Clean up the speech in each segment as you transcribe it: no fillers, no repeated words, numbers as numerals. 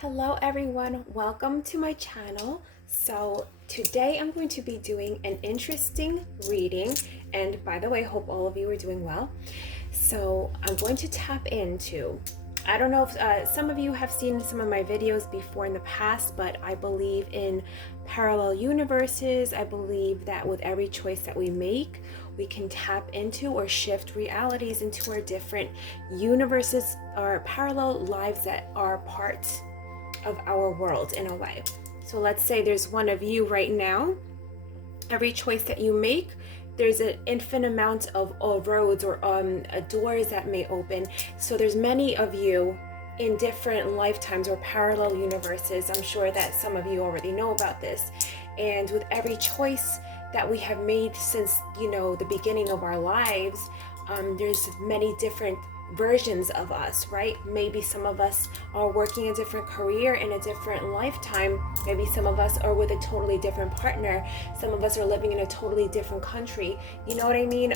Hello everyone, welcome to my channel. So today I'm going to be doing an interesting reading, and by the way, hope all of you are doing well. So I'm going to tap into, I don't know if some of you have seen some of my videos before in the past, but I believe in parallel universes. I believe that with every choice that we make, we can tap into or shift realities into our different universes or parallel lives that are parts of our world in a way. So let's say there's one of you right now. Every choice that you make, there's an infinite amount of roads or doors that may open. So there's many of you in different lifetimes or parallel universes. I'm sure that some of you already know about this. And with every choice that we have made since, the beginning of our lives, there's many different versions of us, right? Maybe some of us are working a different career in a different lifetime. Maybe some of us are with a totally different partner. Some of us are living in a totally different country. You know what I mean?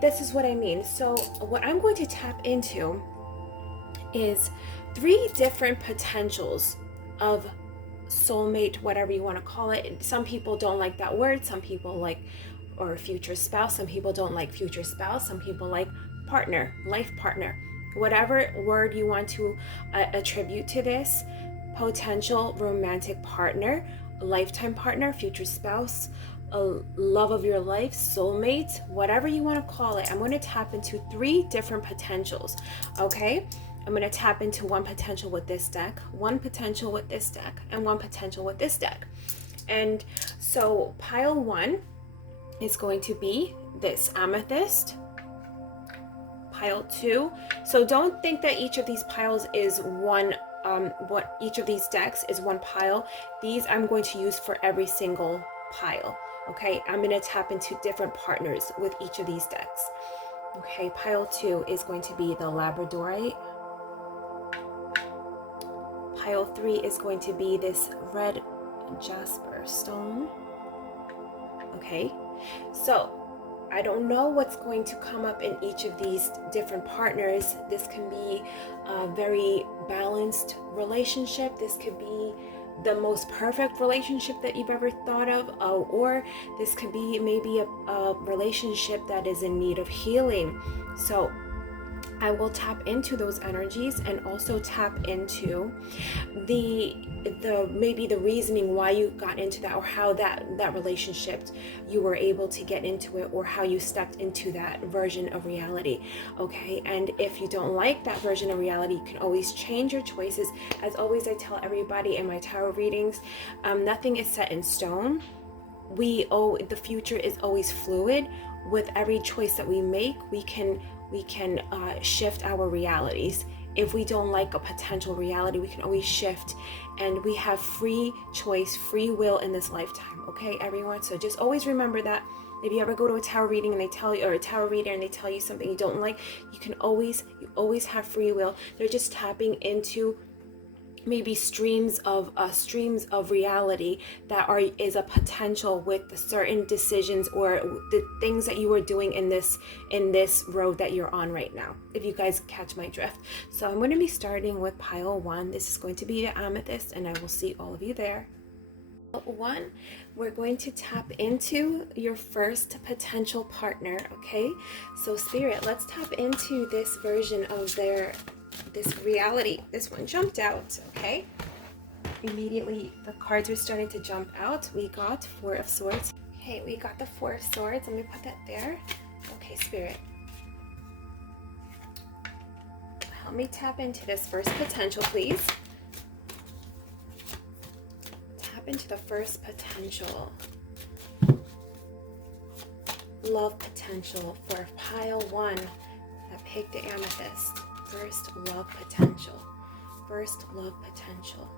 This is what I mean. So what I'm going to tap into is 3 different potentials of soulmate, whatever you want to call it. Some people don't like that word. Some people like, or future spouse. Some people don't like future spouse. Some people like partner, life partner, whatever word you want to attribute to this potential romantic partner, lifetime partner, future spouse, a love of your life, soulmate, whatever you want to call it. I'm going to tap into 3 different potentials. Okay, I'm going to tap into one potential with this deck, one potential with this deck, and one potential with this deck. And so pile 1 is going to be this amethyst. Pile 2. So don't think that each of these piles is one, what each of these decks is one pile. These I'm going to use for every single pile. Okay, I'm going to tap into different partners with each of these decks. Okay, pile 2 is going to be the labradorite. Pile 3 is going to be this red jasper stone. Okay, so I don't know what's going to come up in each of these different partners. This can be a very balanced relationship. This could be the most perfect relationship that you've ever thought of, or this could be maybe a relationship that is in need of healing. So I will tap into those energies and also tap into the maybe the reasoning why you got into that, or how that relationship you were able to get into it, or how you stepped into that version of reality. Okay, and if you don't like that version of reality, you can always change your choices. As always, I tell everybody in my tarot readings, nothing is set in stone. The future is always fluid. With every choice that we make, we can shift our realities. If we don't like a potential reality, we can always shift, and we have free choice, free will in this lifetime. Okay, everyone? So just always remember that. If you ever go to a tarot reading and they tell you, or a tarot reader and they tell you something you don't like, you always have free will. They're just tapping into maybe streams of reality that is a potential with the certain decisions or the things that you are doing in this road that you're on right now, if you guys catch my drift. So I'm going to be starting with pile 1. This is going to be the amethyst, and I will see all of you there. 1, we're going to tap into your first potential partner. Okay, so Spirit, let's tap into this version of this reality. This one jumped out. Okay, immediately the cards are starting to jump out. We got 4 of Swords. Okay, we got the 4 of Swords. Let me put that there. Okay, Spirit, help me tap into this first potential, please. Tap into the first potential. Love potential for pile 1 that picked the amethyst. First love potential. First love potential.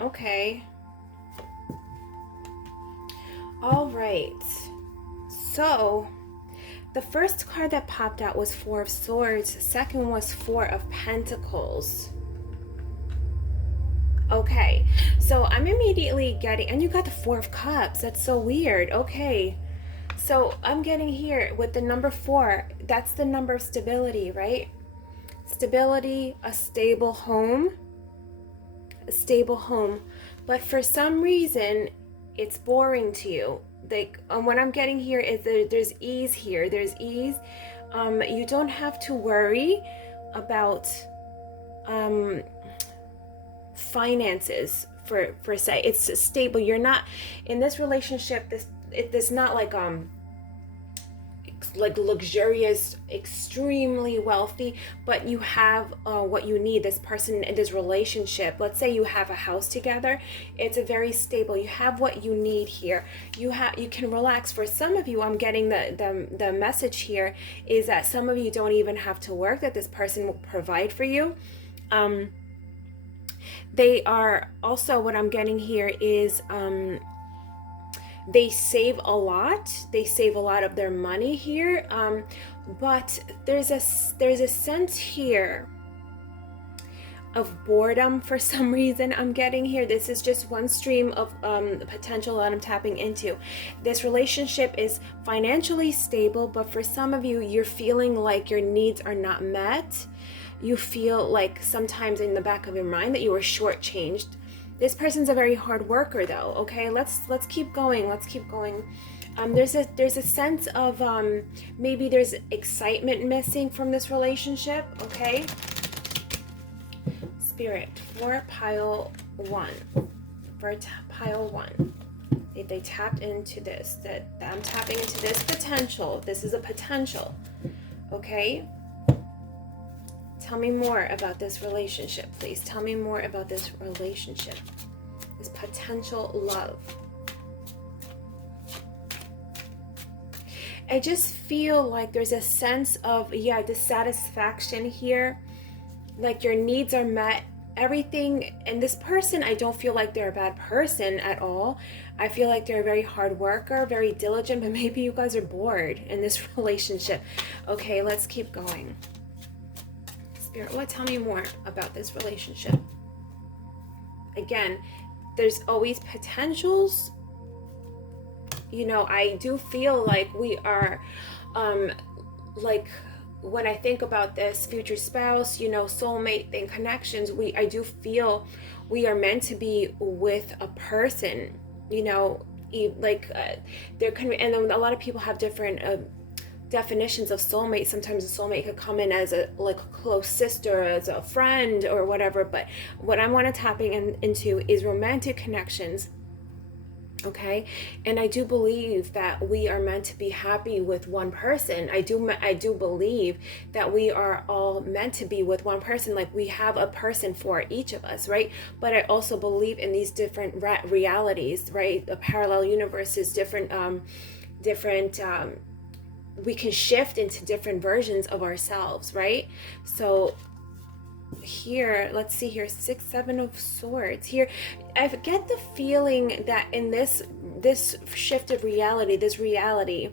Okay. All right. So the first card that popped out was 4 of Swords. The second was 4 of Pentacles. Okay, so I'm immediately getting, and you got the Four of Cups. That's so weird. Okay, so I'm getting here with the number 4. That's the number of stability, right? Stability, a stable home. A stable home. But for some reason, it's boring to you. Like, what I'm getting here is there's ease here. There's ease. You don't have to worry about finances for say. It's stable. You're not in this relationship. This not like luxurious, extremely wealthy, but you have what you need. This person in this relationship, let's say you have a house together, it's a very stable, you have what you need here. You can relax. For some of you, I'm getting the message here is that some of you don't even have to work, that this person will provide for you. They are also, what I'm getting here is they save a lot. They save a lot of their money here, but there's a sense here of boredom for some reason. I'm getting here. This is just one stream of potential that I'm tapping into. This relationship is financially stable, but for some of you, you're feeling like your needs are not met. You feel like sometimes in the back of your mind that you were shortchanged. This person's a very hard worker, though. Okay, let's keep going. Let's keep going. There's a sense of maybe there's excitement missing from this relationship. Okay. Spirit for pile 1. For pile 1, they tapped into this. That I'm tapping into this potential. This is a potential. Okay. Tell me more about this relationship, please. Tell me more about this relationship, this potential love. I just feel like there's a sense of, dissatisfaction here. Like your needs are met, everything. And this person, I don't feel like they're a bad person at all. I feel like they're a very hard worker, very diligent, but maybe you guys are bored in this relationship. Okay, let's keep going. Spirit, what? Tell me more about this relationship. Again, there's always potentials. I do feel like we are, like when I think about this future spouse, soulmate thing, connections, I do feel we are meant to be with a person, there can, and then a lot of people have different definitions of soulmate. Sometimes a soulmate could come in as a close sister, as a friend or whatever, but what I want to tapping into is romantic connections. Okay, and I do believe that we are meant to be happy with one person. I do believe that we are all meant to be with one person. Like we have a person for each of us, right? But I also believe in these different realities, right? The parallel universes, different we can shift into different versions of ourselves, right? So here, let's see here, 6, 7 of swords here. I get the feeling that in this shift of reality, this reality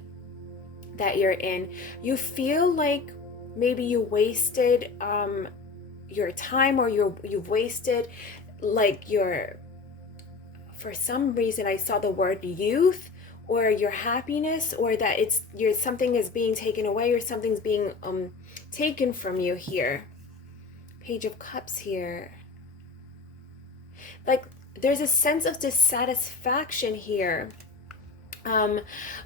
that you're in, you feel like maybe you wasted your time, or you've wasted like for some reason I saw the word youth, or your happiness, or that something is being taken away, or something's being taken from you here. Page of Cups here. Like there's a sense of dissatisfaction here.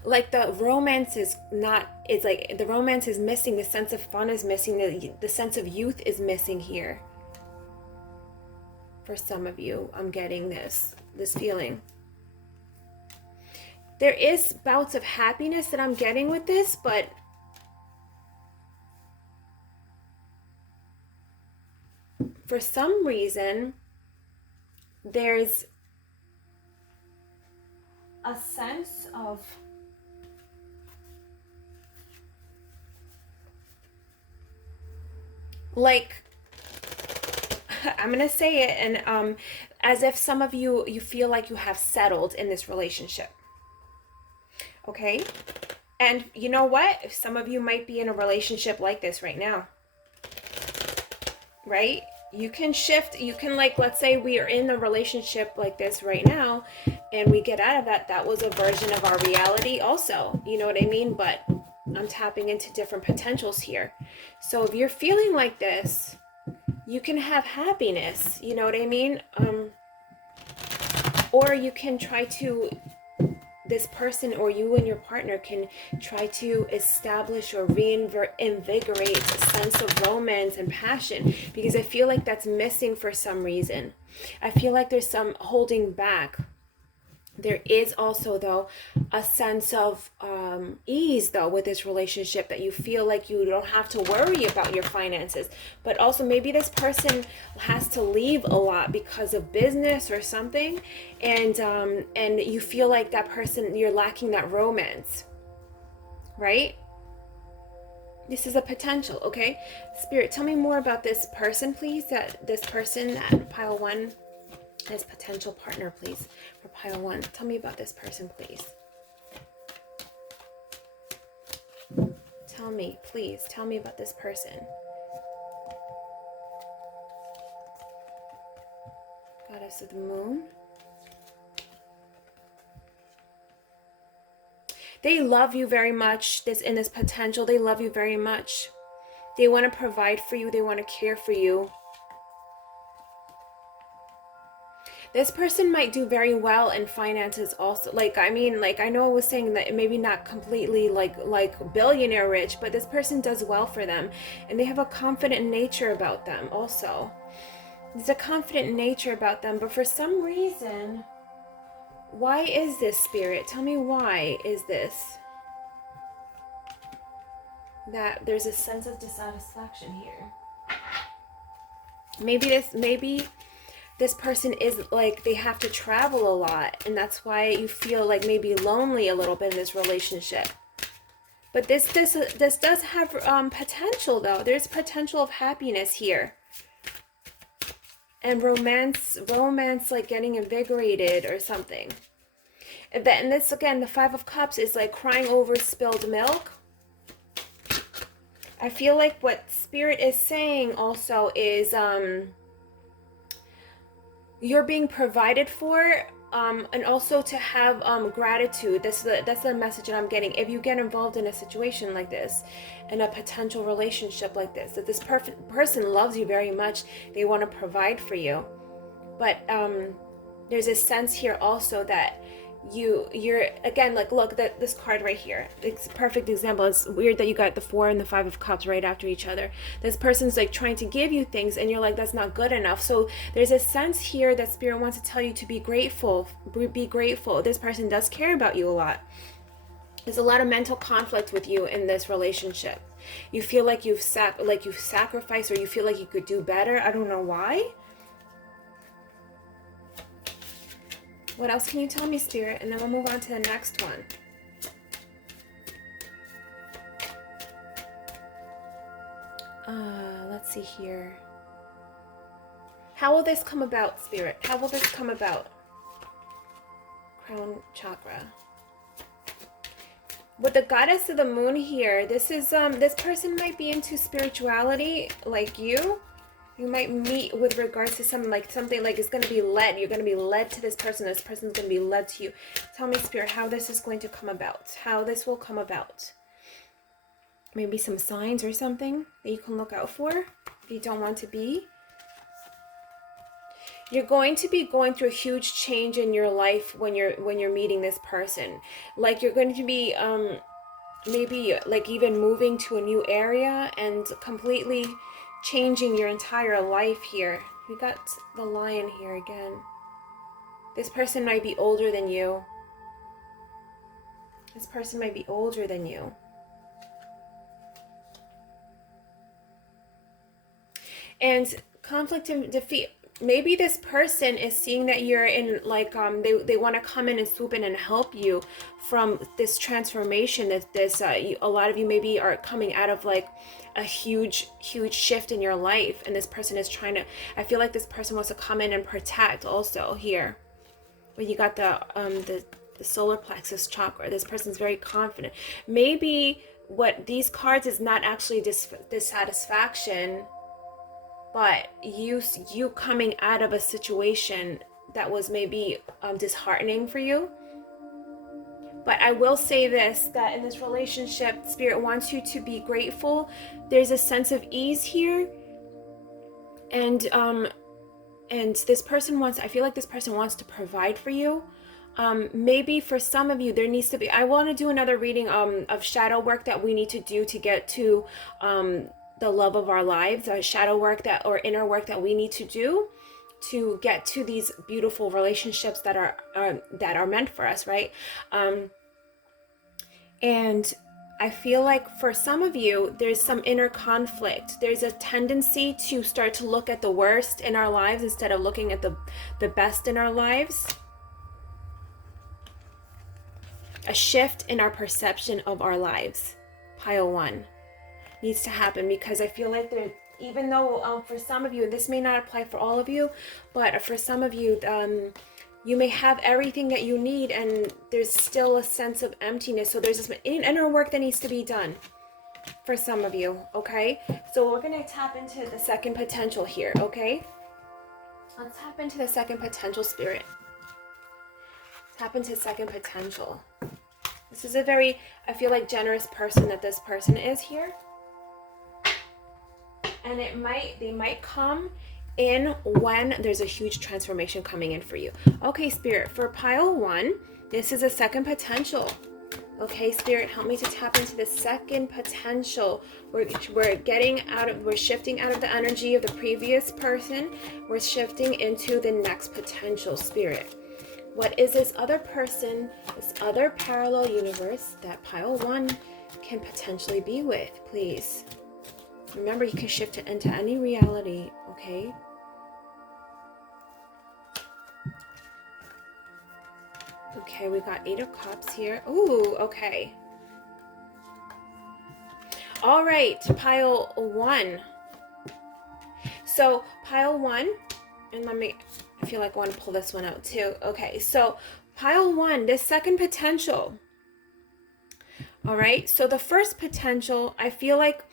Like the romance is not, it's like the romance is missing, the sense of fun is missing, the sense of youth is missing here. For some of you, I'm getting this feeling. There is bouts of happiness that I'm getting with this, but for some reason, there's a sense of like, I'm gonna say it, and as if some of you feel like you have settled in this relationship. Okay, and you know what? Some of you might be in a relationship like this right now, right? you can shift. You can, like, let's say we are in a relationship like this right now and we get out of that. That was a version of our reality also, you know what I mean? But I'm tapping into different potentials here. So if you're feeling like this, you can have happiness, you know what I mean? Or you can try to, this person or you and your partner can try to establish or reinvigorate a sense of romance and passion, because I feel like that's missing for some reason. I feel like there's some holding back. There is also, though, a sense of ease, though, with this relationship, that you feel like you don't have to worry about your finances. But also maybe this person has to leave a lot because of business or something, and you feel like that person, you're lacking that romance, right? This is a potential, okay? Spirit, tell me more about this person, please. This person, that pile one, as potential partner, please, for pile one. Tell me about this person, please. Tell me, please, tell me about this person. Goddess of the Moon. They love you very much. In this potential, they love you very much. They want to provide for you. They want to care for you. This person might do very well in finances also. Like, I mean, like, I know I was saying that maybe not completely like billionaire rich, but this person does well for them. And they have a confident nature about them also. There's a confident nature about them, but for some reason, why is this, Spirit? Tell me, why is this? That there's a sense of dissatisfaction here. Maybe this person is like, they have to travel a lot, and that's why you feel like maybe lonely a little bit in this relationship. But this does have potential, though. There's potential of happiness here. And romance like getting invigorated or something. And this, again, the Five of Cups is like crying over spilled milk. I feel like what Spirit is saying also is you're being provided for, and also to have gratitude. That's the message that I'm getting. If you get involved in a situation like this, in a potential relationship like this, that this person loves you very much, they want to provide for you. But there's a sense here also that you're again, like, look, that this card right here, it's a perfect example. It's weird that you got the Four and the Five of Cups right after each other. This person's like trying to give you things and you're like, that's not good enough. So there's a sense here that Spirit wants to tell you to be grateful. This person does care about you a lot. There's a lot of mental conflict with you in this relationship. You feel like you've sacrificed, or you feel like you could do better. I don't know why. What else can you tell me, Spirit? And then we'll move on to the next one. Let's see here. How will this come about, Spirit? How will this come about? Crown chakra. With the Goddess of the Moon here, this is this person might be into spirituality like you. You might meet with regards to something like it's going to be led. You're going to be led to this person. This person's going to be led to you. Tell me, Spirit, how this is going to come about. How this will come about. Maybe some signs or something that you can look out for if you don't want to be. You're going to be going through a huge change in your life when you're meeting this person. Like, you're going to be maybe like even moving to a new area and completely changing your entire life here. We got the Lion here again. This person might be older than you. This person might be older than you. And conflict and defeat. Maybe this person is seeing that you're in, like, they want to come in and swoop in and help you from this transformation. A lot of you maybe are coming out of like a huge shift in your life, and this person is trying to, I feel like this person wants to come in and protect also here. Where you got the solar plexus chakra. This person's very confident. Maybe what these cards is not actually dissatisfaction. but you coming out of a situation that was maybe disheartening for you. But I will say this, that in this relationship, Spirit wants you to be grateful. There's a sense of ease here. And this person wants, I feel like this person wants to provide for you. Maybe for some of you, there needs to be, I want to do another reading of shadow work that we need to do to get to the love of our lives, shadow work that, or inner work that we need to do to get to these beautiful relationships that are meant for us, right? And I feel like for some of you, there's some inner conflict. There's a tendency to start to look at the worst in our lives instead of looking at the best in our lives. A shift in our perception of our lives, pile 1, needs to happen, because I feel like there, even though for some of you, this may not apply for all of you, but for some of you, you may have everything that you need and there's still a sense of emptiness. So there's this inner work that needs to be done for some of you, okay? So we're going to tap into the second potential here, okay? Let's tap into the second potential, Spirit. Tap into second potential. This is a very, I feel like, generous person that this person is here. And they might come in when there's a huge transformation coming in for you. Okay, Spirit, for pile 1, this is a second potential. Okay, Spirit, help me to tap into the second potential. We're shifting out of the energy of the previous person. We're shifting into the next potential, Spirit. What is this other person, this other parallel universe that pile 1 can potentially be with, please? Remember, you can shift it into any reality, okay? Okay, we got 8 of Cups here. Ooh, okay. All right, pile 1. So pile 1, and I feel like I want to pull this one out too. Okay, so pile 1, this second potential. All right, so the first potential, I feel like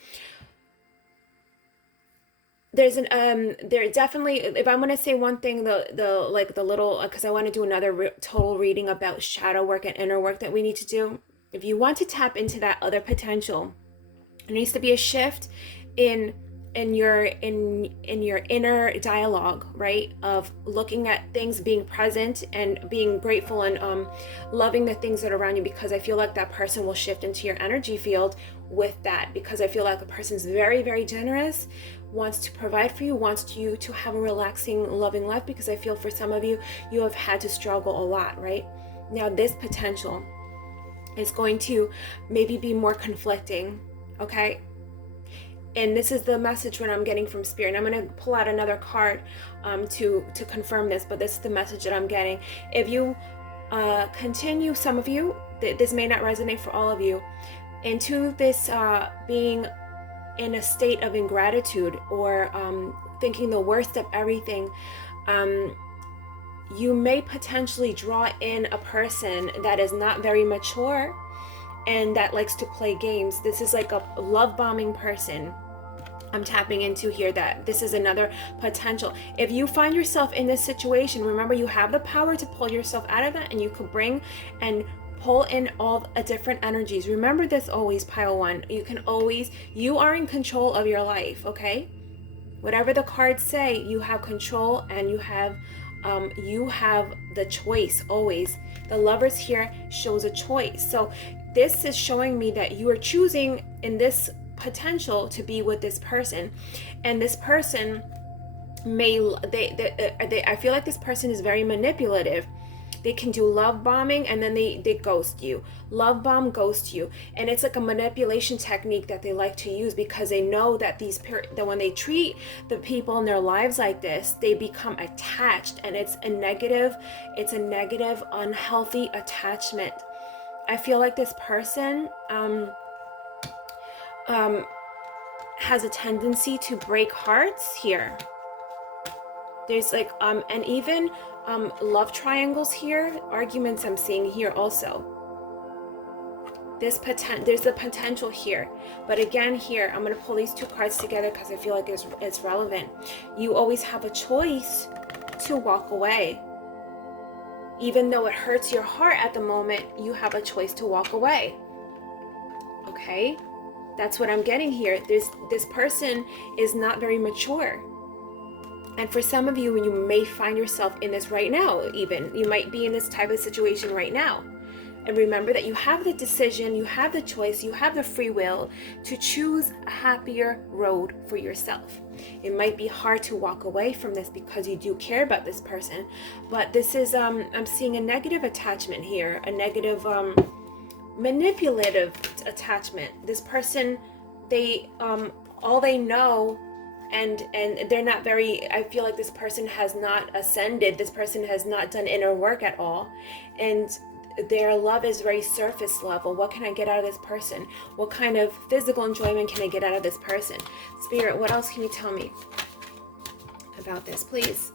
there's there definitely, if I'm going to say one thing, the little, because I want to do another total reading about shadow work and inner work that we need to do. If you want to tap into that other potential, there needs to be a shift in your inner dialogue, right? Of looking at things, being present and being grateful, and loving the things that are around you, because I feel like that person will shift into your energy field with that, because I feel like the person's very, very generous, wants to provide for you, wants you to have a relaxing, loving life, because I feel for some of you, you have had to struggle a lot, right? Now this potential is going to maybe be more conflicting, okay? And this is the message that I'm getting from Spirit. And I'm going to pull out another card to confirm this, but this is the message that I'm getting. If you continue, some of you, this may not resonate for all of you, into this being in a state of ingratitude, or thinking the worst of everything, you may potentially draw in a person that is not very mature and that likes to play games. This is like a love bombing person I'm tapping into here, that this is another potential. If you find yourself in this situation, remember, you have the power to pull yourself out of that, and you can bring and pull in all different energies. Remember this always, pile 1. You are in control of your life, okay? Whatever the cards say, you have control, and you have the choice always. The Lovers here shows a choice. So this is showing me that you are choosing in this potential to be with this person, and this person I feel like this person is very manipulative. They can do love bombing, and then they ghost you. Love bomb, ghost you. And it's like a manipulation technique that they like to use, because they know that that when they treat the people in their lives like this, they become attached, and it's a negative, unhealthy attachment. I feel like this person has a tendency to break hearts here. There's like and even love triangles here, arguments I'm seeing here also. There's the potential here. But again, here, I'm going to pull these two cards together because I feel like it's relevant. You always have a choice to walk away. Even though it hurts your heart at the moment, you have a choice to walk away. Okay? That's what I'm getting here. This person is not very mature. And for some of you, you may find yourself in this right now, even. You might be in this type of situation right now. And remember that you have the decision, you have the choice, you have the free will to choose a happier road for yourself. It might be hard to walk away from this because you do care about this person. But this is, I'm seeing a negative attachment here, a negative, manipulative attachment. This person, they, all they know, and they're not very, I feel like this person has not ascended. This person has not done inner work at all. And their love is very surface level. What can I get out of this person? What kind of physical enjoyment can I get out of this person? Spirit, what else can you tell me about this, please?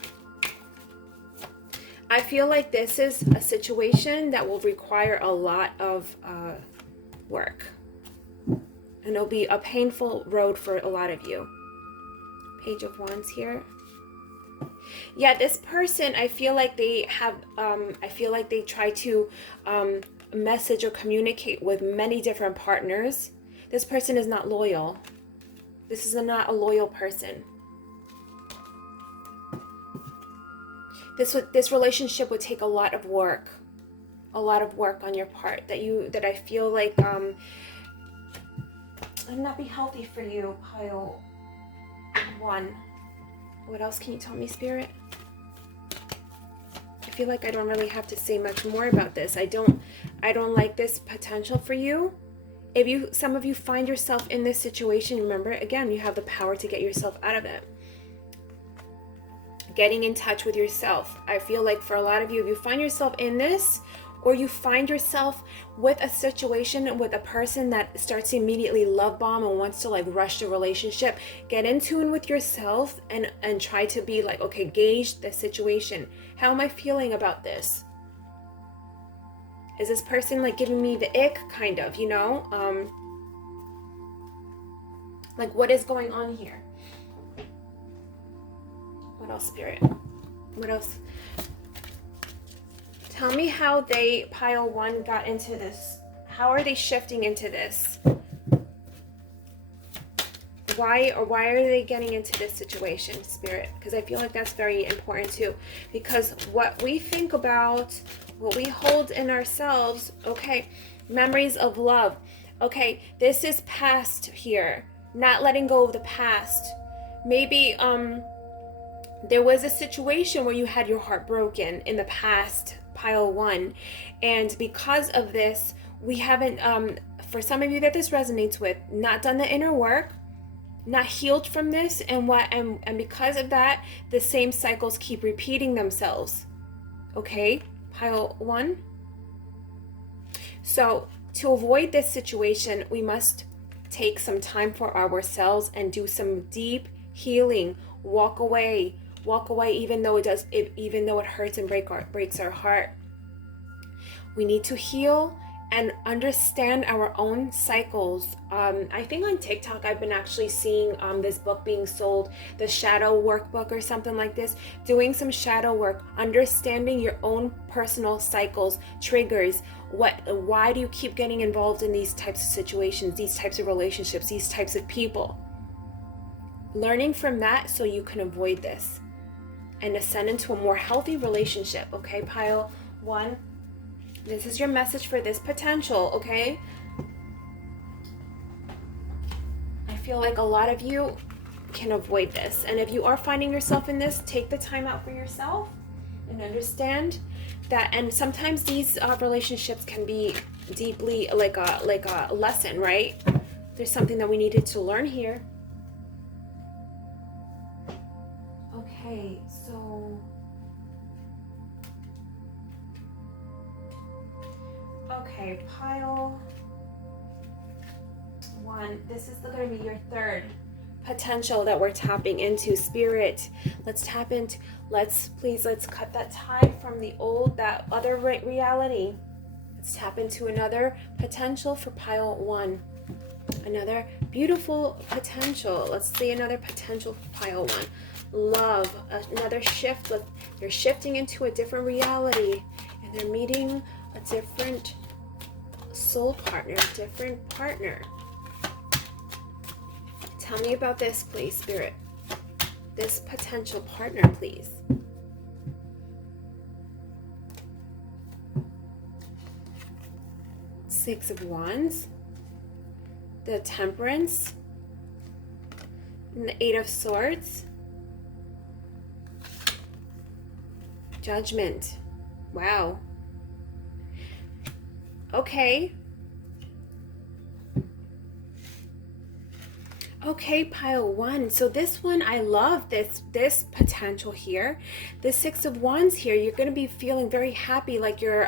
I feel like this is a situation that will require a lot of work. And it'll be a painful road for a lot of you. Page of Wands here. Yeah, this person, I feel like they have, I feel like they try to message or communicate with many different partners. This person is not loyal. This is not a loyal person. This relationship would take a lot of work on your part. That I feel like would not be healthy for you, pile 1. What else can you tell me, Spirit? I feel like I don't really have to say much more about this. I don't like this potential for you. If some of you find yourself in this situation, remember, again, you have the power to get yourself out of it. Getting in touch with yourself. I feel like for a lot of you, if you find yourself in this, or you find yourself with a situation with a person that starts to immediately love bomb and wants to like rush the relationship, get in tune with yourself and try to be like, okay, gauge the situation. How am I feeling about this? Is this person like giving me the ick, kind of, you know? Like, what is going on here? What else, Spirit? What else? Tell me how they, pile 1, got into this. How are they shifting into this? Why are they getting into this situation, Spirit? Because I feel like that's very important too. Because what we think about, what we hold in ourselves, okay, memories of love. Okay, this is past here. Not letting go of the past. Maybe there was a situation where you had your heart broken in the past, pile 1, and because of this, we haven't, for some of you that this resonates with, not done the inner work, not healed from this, and because of that, the same cycles keep repeating themselves. Okay, pile 1. So to avoid this situation, we must take some time for ourselves and do some deep healing. Walk away, even though it hurts and breaks our heart. We need to heal and understand our own cycles. I think on TikTok I've been actually seeing this book being sold, the shadow workbook or something like this, doing some shadow work, understanding your own personal cycles, triggers. Why do you keep getting involved in these types of situations, these types of relationships, these types of people? Learning from that so you can avoid this and ascend into a more healthy relationship. Okay, pile 1. This is your message for this potential, okay? I feel like a lot of you can avoid this. And if you are finding yourself in this, take the time out for yourself and understand that. And sometimes these relationships can be deeply like a lesson, right? There's something that we needed to learn here. Okay, so pile 1. This is going to be your third potential that we're tapping into. Spirit, let's tap into. Let's cut that tie from that other reality. Let's tap into another potential for pile 1. Another beautiful potential. Let's see another potential for pile 1. Love, another shift. They're shifting into a different reality, and they're meeting a different soul partner, different partner. Tell me about this, please, Spirit. This potential partner, please. Six of Wands, the Temperance, and the Eight of Swords, Judgment. Wow. Okay. Okay, pile 1. So this one, I love this potential here. The Six of Wands here, you're going to be feeling very happy, like you're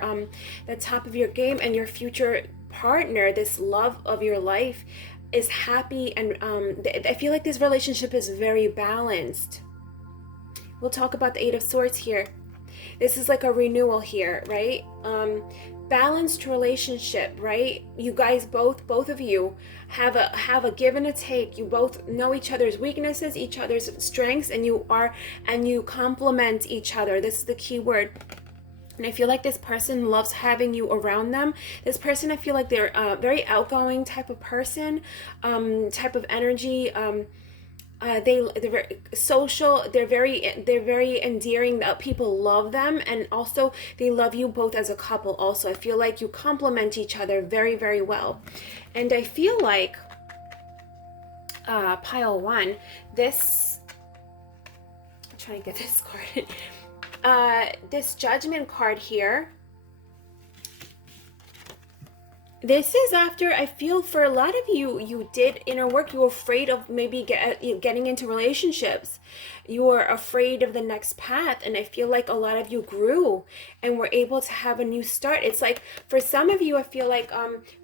the top of your game, and your future partner, this love of your life, is happy, and I feel like this relationship is very balanced. We'll talk about the Eight of Swords here. This is like a renewal here, right? Balanced relationship, right? You guys both of you have a give and a take. You both know each other's weaknesses, each other's strengths, and you complement each other. This is the key word. And I feel like this person loves having you around them. This person, I feel like they're a very outgoing type of person, type of energy. They're very social. They're very endearing. People love them, and also they love you both as a couple. Also, I feel like you complement each other very, very well, and I feel like pile 1. This, I'm trying to get this card. This Judgment card here. This is after, I feel for a lot of you, you did inner work. You were afraid of maybe getting into relationships. You were afraid of the next path. And I feel like a lot of you grew and were able to have a new start. It's like for some of you, I feel like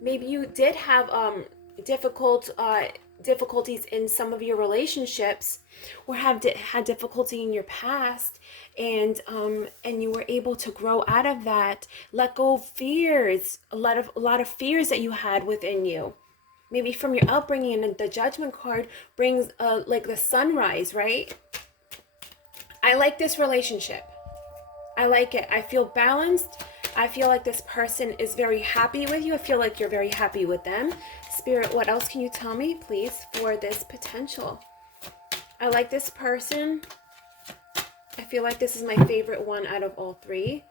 maybe you did have difficulties in some of your relationships, or had difficulty in your past, and you were able to grow out of that, let go of fears, a lot of fears that you had within you, maybe from your upbringing. And the Judgment card brings like the sunrise, right? I like this relationship. I like it. I feel balanced. I feel like this person is very happy with you. I feel like you're very happy with them. Spirit, what else can you tell me, please, for this potential? I like this person. I feel like this is my favorite one out of all 3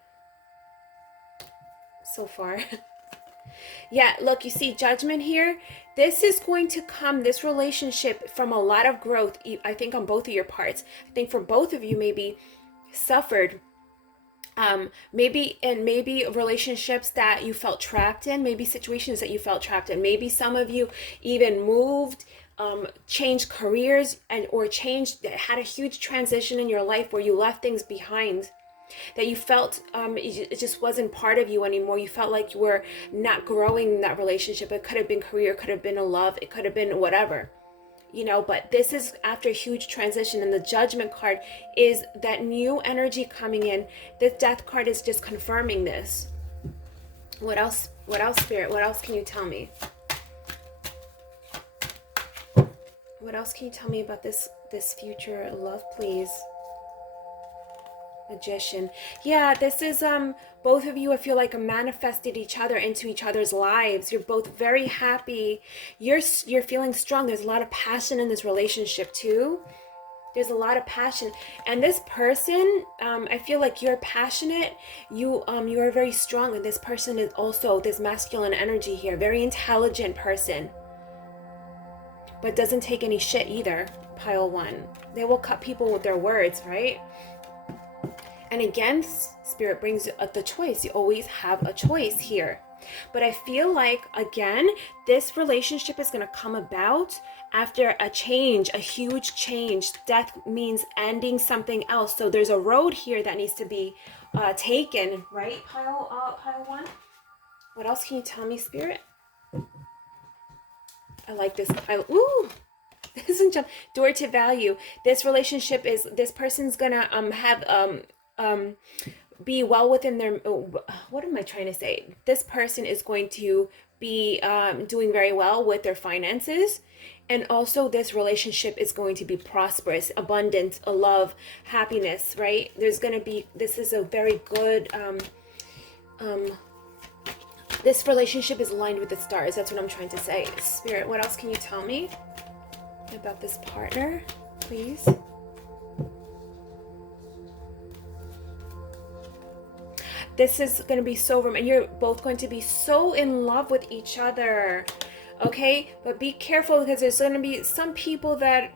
so far. Yeah, look, you see Judgment here. This is going to come, this relationship, from a lot of growth, I think, on both of your parts. I think for both of you, maybe suffered. Maybe relationships that you felt trapped in, maybe situations that you felt trapped in. Maybe some of you even moved, changed careers, or had a huge transition in your life where you left things behind that you felt it just wasn't part of you anymore. You felt like you were not growing in that relationship. It could have been career, it could have been a love, it could have been whatever. But this is after a huge transition, and the Judgment card is that new energy coming in. The Death card is just confirming this. What else, Spirit? What else can you tell me? What else can you tell me about this future love, please? Magician. Yeah, this is both of you, I feel like, manifested each other into each other's lives. You're both very happy. You're feeling strong. There's a lot of passion in this relationship too. There's a lot of passion, and this person, I feel like you're passionate. You are very strong, and this person is also this masculine energy here. Very intelligent person, but doesn't take any shit either. Pile 1. They will cut people with their words, right? And again, Spirit brings the choice. You always have a choice here. But I feel like, again, this relationship is going to come about after a change, a huge change. Death means ending something else. So there's a road here that needs to be taken, right? Pile 1. What else can you tell me, Spirit? I like this. Ooh! This isn't jump. Door to value. This relationship is, this person's gonna have be well within their, what am I trying to say? This person is going to be doing very well with their finances. And also this relationship is going to be prosperous, abundant, love, happiness, right? There's going to be, this is a very good, this relationship is aligned with the stars. That's what I'm trying to say. Spirit, what else can you tell me about this partner, please? This is going to be so romantic. You're both going to be so in love with each other. Okay? But be careful, because there's going to be some people that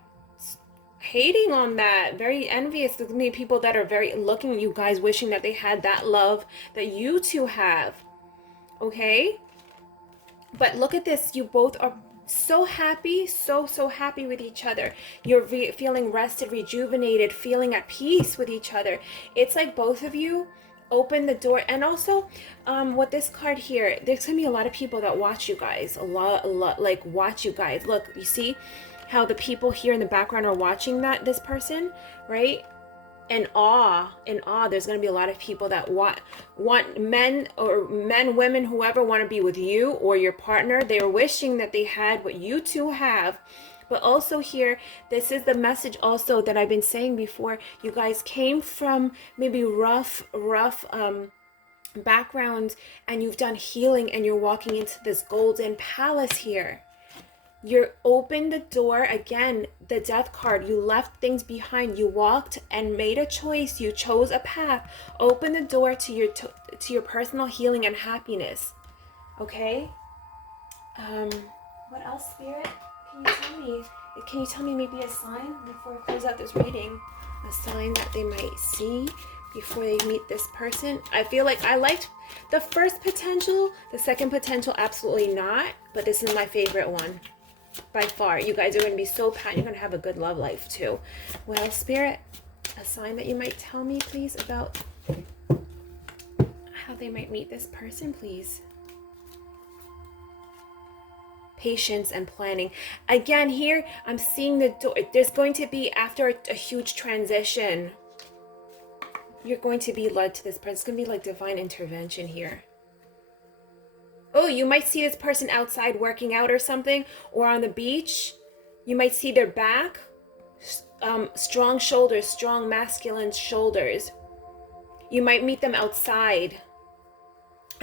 hating on that, very envious. There's going to be people that are very looking at you guys, wishing that they had that love that you two have. Okay? But look at this. You both are so happy, so happy with each other. You're feeling rested, rejuvenated, feeling at peace with each other. It's like both of you open the door. And also with this card here, there's gonna be a lot of people that watch you guys, a lot, like watch you guys. Look, you see how the people here in the background are watching this person, right? In awe. There's going to be a lot of people that want men, women, whoever, want to be with you or your partner. They are wishing that they had what you two have. But also here, this is the message also that I've been saying before. You guys came from maybe rough backgrounds, and you've done healing, and you're walking into this golden palace here. You opened the door. Again, the death card. You left things behind. You walked and made a choice. You chose a path. Open the door to your personal healing and happiness. Okay? What else, Spirit? Can you tell me maybe a sign before I close out this reading? A sign that they might see before they meet this person? I feel like I liked the first potential. The second potential, absolutely not. But this is my favorite one. By far. You guys are going to be so pat. You're going to have a good love life too. Well, Spirit, a sign that you might tell me, please, about how they might meet this person, please. Patience and planning. Again, here, I'm seeing the door. There's going to be, after a huge transition, you're going to be led to this person. It's going to be like divine intervention here. Oh, you might see this person outside working out or something, or on the beach. You might see their back, strong shoulders, strong masculine shoulders. You might meet them outside.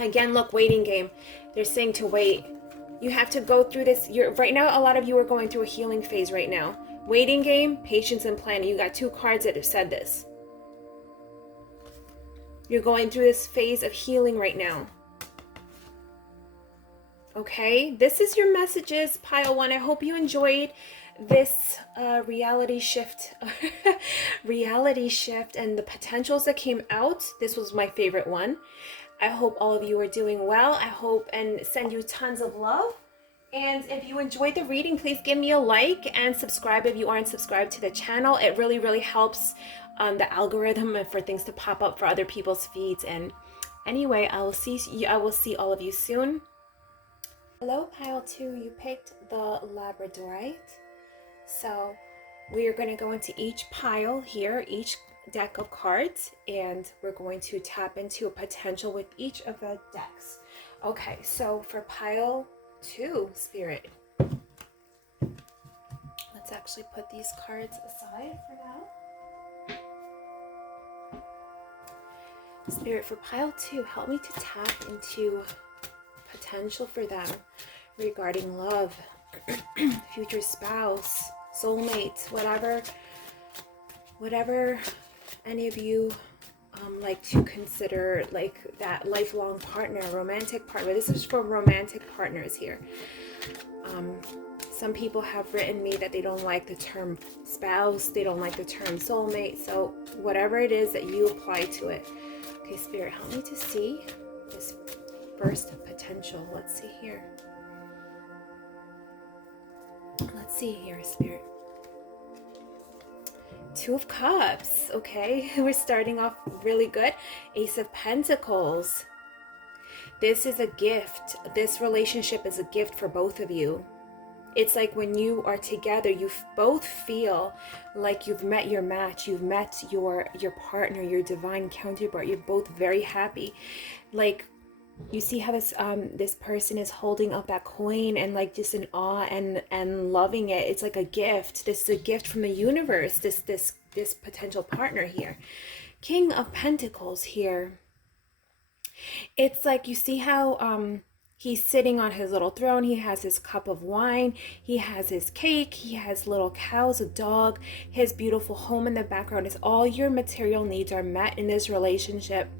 Again, look, waiting game. They're saying to wait. You have to go through this. Right now, a lot of you are going through a healing phase right now. Waiting game, patience, and planning. You got two cards that have said this. You're going through this phase of healing right now. Okay, this is your messages, pile one. I hope you enjoyed this reality shift and the potentials that came out. This was my favorite one. I hope all of you are doing well. I hope and send you tons of love. And if you enjoyed the reading, please give me a like and subscribe if you aren't subscribed to the channel. It really helps the algorithm for things to pop up for other people's feeds. And anyway, I will see all of you soon. Hello, pile 2. You picked the Labradorite. So we are going to go into each pile here, each deck of cards, and we're going to tap into a potential with each of the decks. Okay, so for pile 2, Spirit, let's actually put these cards aside for now. Spirit, for pile 2, help me to tap into potential for them regarding love, future spouse, soulmate, whatever any of you like to consider, like that lifelong partner, romantic partner. This is for romantic partners here. Some people have written me that they don't like the term spouse, they don't like the term soulmate. So whatever it is that you apply to it. Okay, Spirit, help me to see this first potential. Let's see here. Let's see here, Spirit. Two of Cups. Okay, we're starting off really good. Ace of Pentacles. This is a gift. This relationship is a gift for both of you. It's like when you are together, you both feel like you've met your match, you've met your partner, your divine counterpart. You're both very happy. Like, you see how this person is holding up that coin and like just in awe and loving it. It's like a gift. This is a gift from the universe. This potential partner here. King of Pentacles here. It's like, you see how he's sitting on his little throne. He has his cup of wine. He has his cake. He has little cows, a dog. His beautiful home in the background. Is all your material needs are met in this relationship.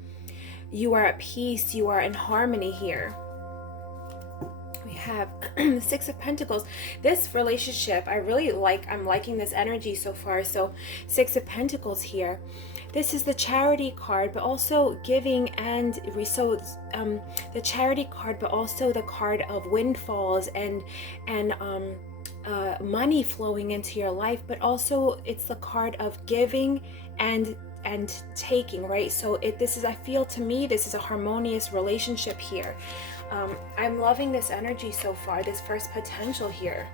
You are at peace. You are in harmony here. We have the Six of Pentacles. This relationship, I really like. I'm liking this energy so far. So Six of Pentacles here. This is the Charity card, but also giving and so the Charity card, but also the card of windfalls and money flowing into your life. But also it's the card of giving and taking, right? So this is, I feel, to me, this is a harmonious relationship here. I'm loving this energy so far, this first potential here.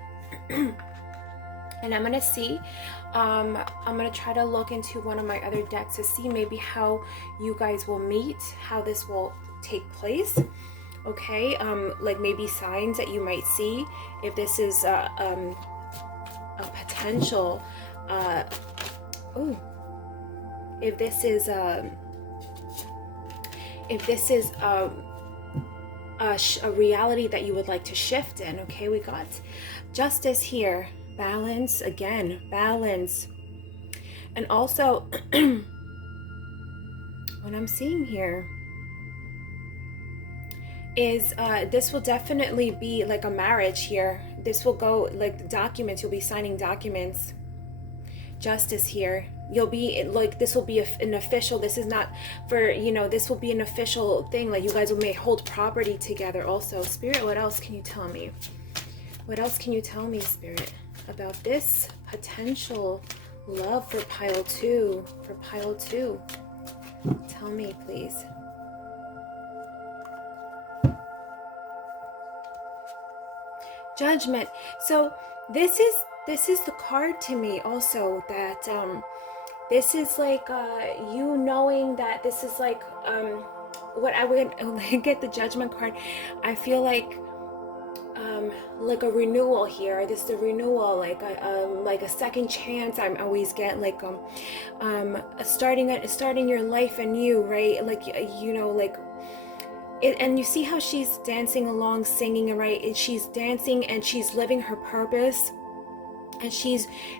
And I'm gonna see, I'm gonna try to look into one of my other decks to see maybe how you guys will meet, how this will take place. Okay, like maybe signs that you might see if this is a potential, if this is a reality that you would like to shift in. Okay, we got Justice here. Balance, again, balance. And also, what I'm seeing here is this will definitely be like a marriage here. This will go like the documents, you'll be signing documents. Justice here. You'll be like, this will be an official, this is not for, you know, this will be an official thing. Like, you guys may hold property together also. Spirit, what else can you tell me? What else can you tell me, Spirit, about this potential love for pile 2? For pile 2, tell me, please. Judgment. So this is the card to me also, that this is like you knowing that this is like what I would get the Judgment card. I feel like a renewal here. This is a renewal, like a second chance. I'm always get like starting your life anew, right? Like, you know, like it. And you see how she's dancing along, singing, right? She's dancing and she's living her purpose. And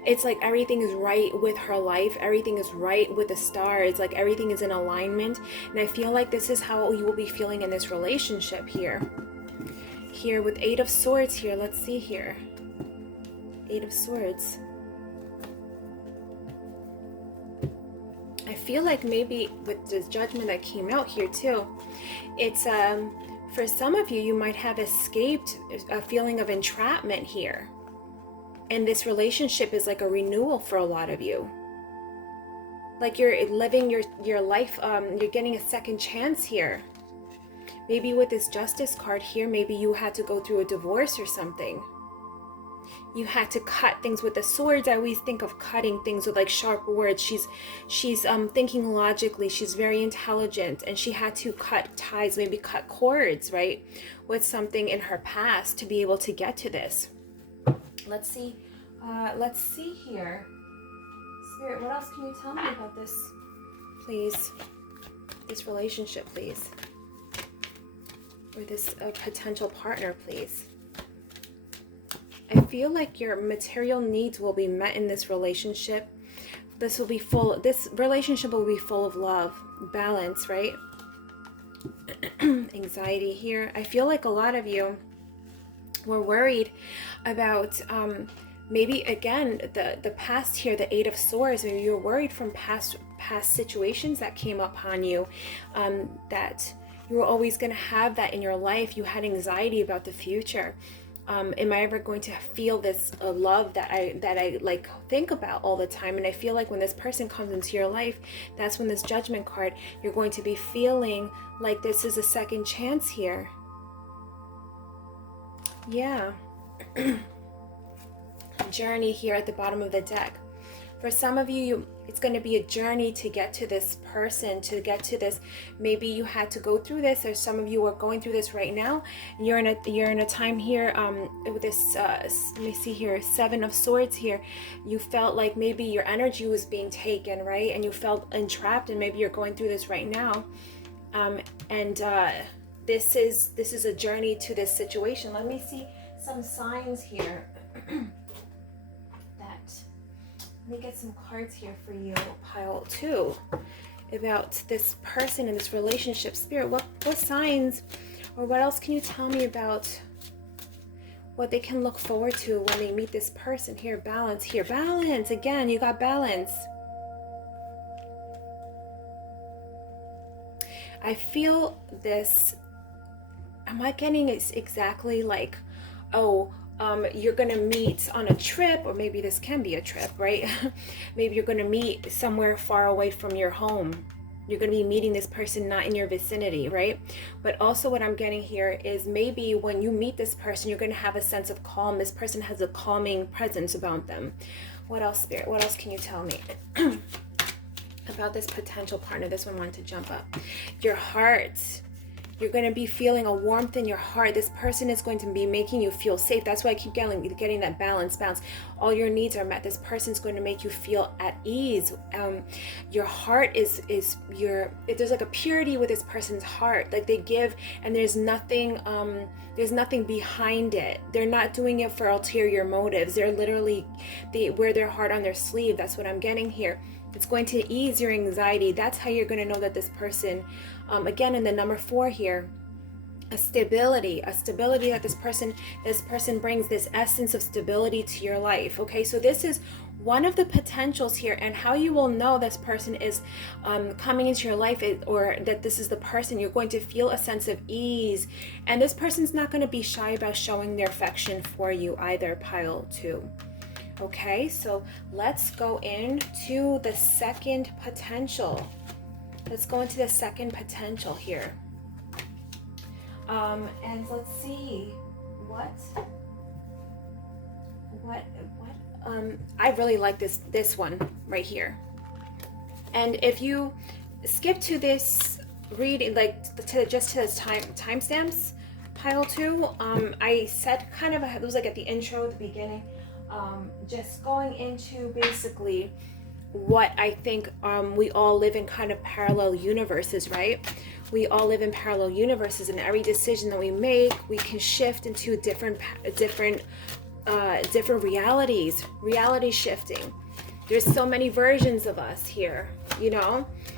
it's like everything is right with her life. Everything is right with the stars. Like everything is in alignment. And I feel like this is how you will be feeling in this relationship here. Here with 8 of Swords here. Let's see here. 8 of Swords. I feel like maybe with the Judgment that came out here too, it's for some of you, you might have escaped a feeling of entrapment here. And this relationship is like a renewal for a lot of you. Like you're living your life, you're getting a second chance here. Maybe with this Justice card here, maybe you had to go through a divorce or something. You had to cut things with the swords. I always think of cutting things with like sharp words. She's thinking logically. She's very intelligent, and she had to cut ties, maybe cut cords, right, with something in her past to be able to get to this. Let's see here. Spirit, what else can you tell me about this, please? This relationship, please. Or this potential partner, please. I feel like your material needs will be met in this relationship. This relationship will be full of love, balance, right? Anxiety here. I feel like a lot of you were worried about maybe again the past here, the 8 of Swords. Maybe you're worried from past situations that came upon you, that you were always going to have that in your life. You had anxiety about the future. Am I ever going to feel this love that I like think about all the time? And I feel like when this person comes into your life, that's when this Judgment card, you're going to be feeling like this is a second chance here. Yeah. journey here at the bottom of the deck. For some of you, it's going to be a journey to get to this person, to get to this. Maybe you had to go through this, or some of you are going through this right now. You're in a time here with this. Let me see here, Seven of Swords here. You felt like maybe your energy was being taken, right? And you felt entrapped, and maybe you're going through this right now. This is a journey to this situation. Let me see some signs here. Let me get some cards here for you, pile 2, about this person and this relationship. Spirit, what signs or what else can you tell me about what they can look forward to when they meet this person? Here, balance. Here, balance. Again, you got balance. I feel this. Am I getting it exactly like, oh, you're going to meet on a trip, or maybe this can be a trip, right? Maybe you're going to meet somewhere far away from your home. You're going to be meeting this person not in your vicinity, right? But also what I'm getting here is maybe when you meet this person, you're going to have a sense of calm. This person has a calming presence about them. What else, Spirit? What else can you tell me about this potential partner? This one wanted to jump up. Your heart. You're going to be feeling a warmth in your heart. This person is going to be making you feel safe. That's why I keep getting that balance. All your needs are met. This person's going to make you feel at ease. Your heart there's like a purity with this person's heart. Like they give, and there's nothing behind it. They're not doing it for ulterior motives. They wear their heart on their sleeve. That's what I'm getting here. It's going to ease your anxiety. That's how you're going to know that this person, again, in the number 4 here, a stability that this person brings, this essence of stability to your life. Okay, so this is one of the potentials here, and how you will know this person is coming into your life, or that this is the person. You're going to feel a sense of ease, and this person's not going to be shy about showing their affection for you either, pile 2. Okay, so let's go into the second potential. Let's go into the second potential here. And let's see what I really like this one right here. And if you skip to this reading, like to this timestamps, pile 2, I said it was like at the intro at the beginning. Just going into basically what I think we all live in kind of parallel universes, right? We all live in parallel universes, and every decision that we make, we can shift into different realities, reality shifting. There's so many versions of us here,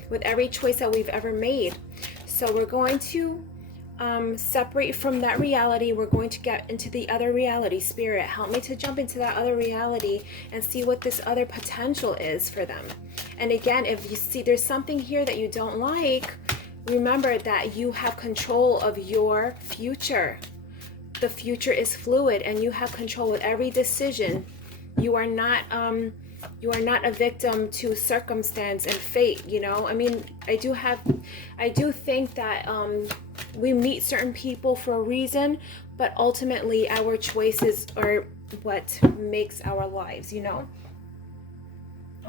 with every choice that we've ever made. So we're going to separate from that reality. We're going to get into the other reality. Spirit, help me to jump into that other reality and see what this other potential is for them. And again, if you see there's something here that you don't like, remember that you have control of your future. The future is fluid, and you have control with every decision. You are not a victim to circumstance and fate. I mean, I do think that we meet certain people for a reason, but ultimately our choices are what makes our lives,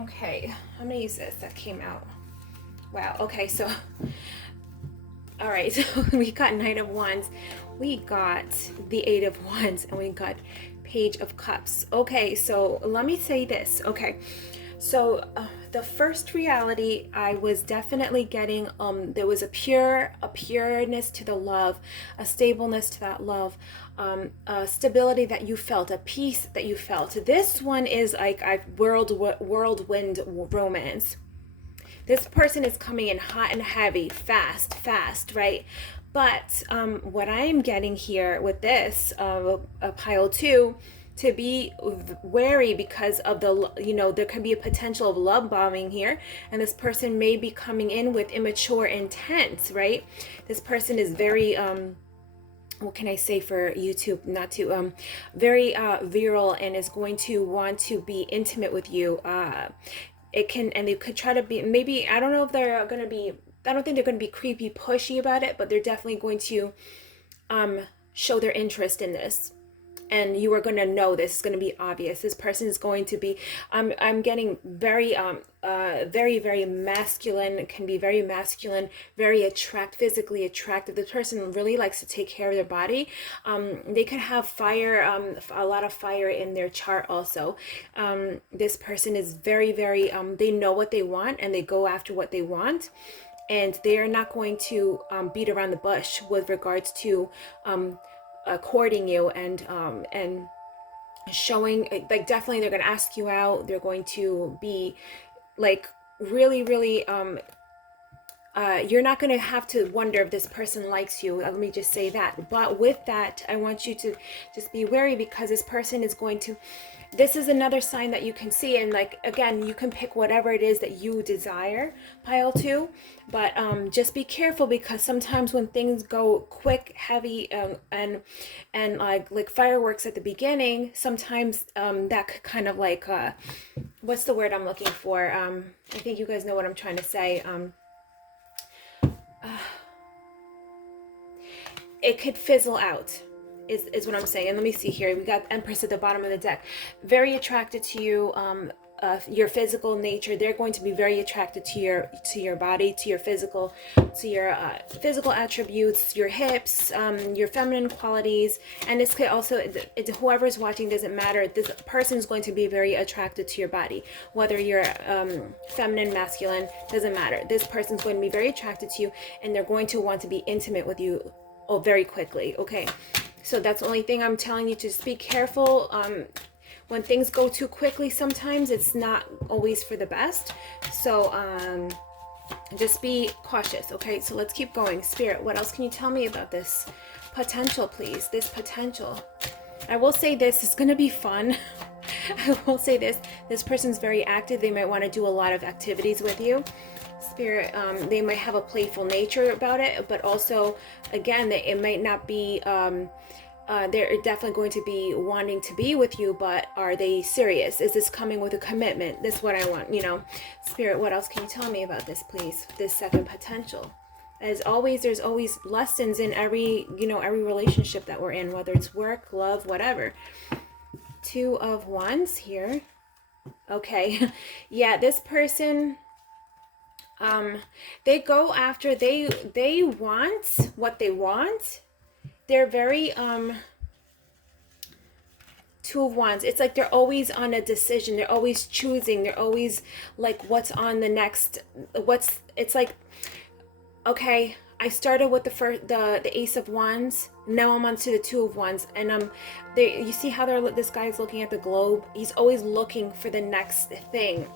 Okay, how many is this that came out? Wow, okay, so, all right, so we got Knight of Wands, we got the 8 of Wands, and we got Page of Cups. Okay, so let me say this. Okay, so the first reality, I was definitely getting there was a pureness to the love, a stableness to that love, a stability that you felt, a peace that you felt. This one is like whirlwind romance. This person is coming in hot and heavy, fast, right? But what I am getting here with this pile 2, to be wary because of there can be a potential of love bombing here, and this person may be coming in with immature intent, right? This person is very what can I say for YouTube not to very virile, and is going to want to be intimate with you. They could try to be, maybe, I don't know if they're going to be, I don't think they're going to be creepy pushy about it, but they're definitely going to show their interest in this. and you are going to know this. It's going to be obvious. This person is going to be, I'm getting very very masculine, can be very masculine, very physically attractive. This person really likes to take care of their body. They could have fire, a lot of fire in their chart also. This person is very they know what they want, and they go after what they want, and they are not going to beat around the bush with regards to courting you and showing, like, definitely they're going to ask you out. They're going to be like really you're not going to have to wonder if this person likes you. Let me just say that. But with that, I want you to just be wary, because this person is going to, this is another sign that you can see. And like, again, you can pick whatever it is that you desire, pile 2. But just be careful, because sometimes when things go quick, heavy, and like fireworks at the beginning, sometimes that could kind of like, what's the word I'm looking for? I think you guys know what I'm trying to say. It could fizzle out, is what I'm saying. And let me see here. We got Empress at the bottom of the deck. Very attracted to you, your physical nature. They're going to be very attracted to your body, to your physical attributes, your hips, your feminine qualities. And this could also, whoever's watching, doesn't matter. This person is going to be very attracted to your body, whether you're feminine, masculine, doesn't matter. This person's going to be very attracted to you, and they're going to want to be intimate with you very quickly. Okay, so that's the only thing I'm telling you. Just be careful. When things go too quickly, sometimes it's not always for the best. So just be cautious. Okay, so let's keep going. Spirit, what else can you tell me about this potential, please? This potential. I will say this is going to be fun. I will say this person's very active. They might want to do a lot of activities with you. Spirit, they might have a playful nature about it, but also, again, it might not be, they're definitely going to be wanting to be with you, but are they serious? Is this coming with a commitment? This is what I want, you know. Spirit, what else can you tell me about this, please? This second potential. As always, there's always lessons in every relationship that we're in, whether it's work, love, whatever. 2 of Wands here. Okay. Yeah, this person, they go after, they want what they want. They're very 2 of Wands. It's like they're always on a decision. They're always choosing. They're always like, what's on the next, it's like, okay, I started with the Ace of Wands. Now I'm on to the 2 of Wands, and you see how this guy's looking at the globe. He's always looking for the next thing.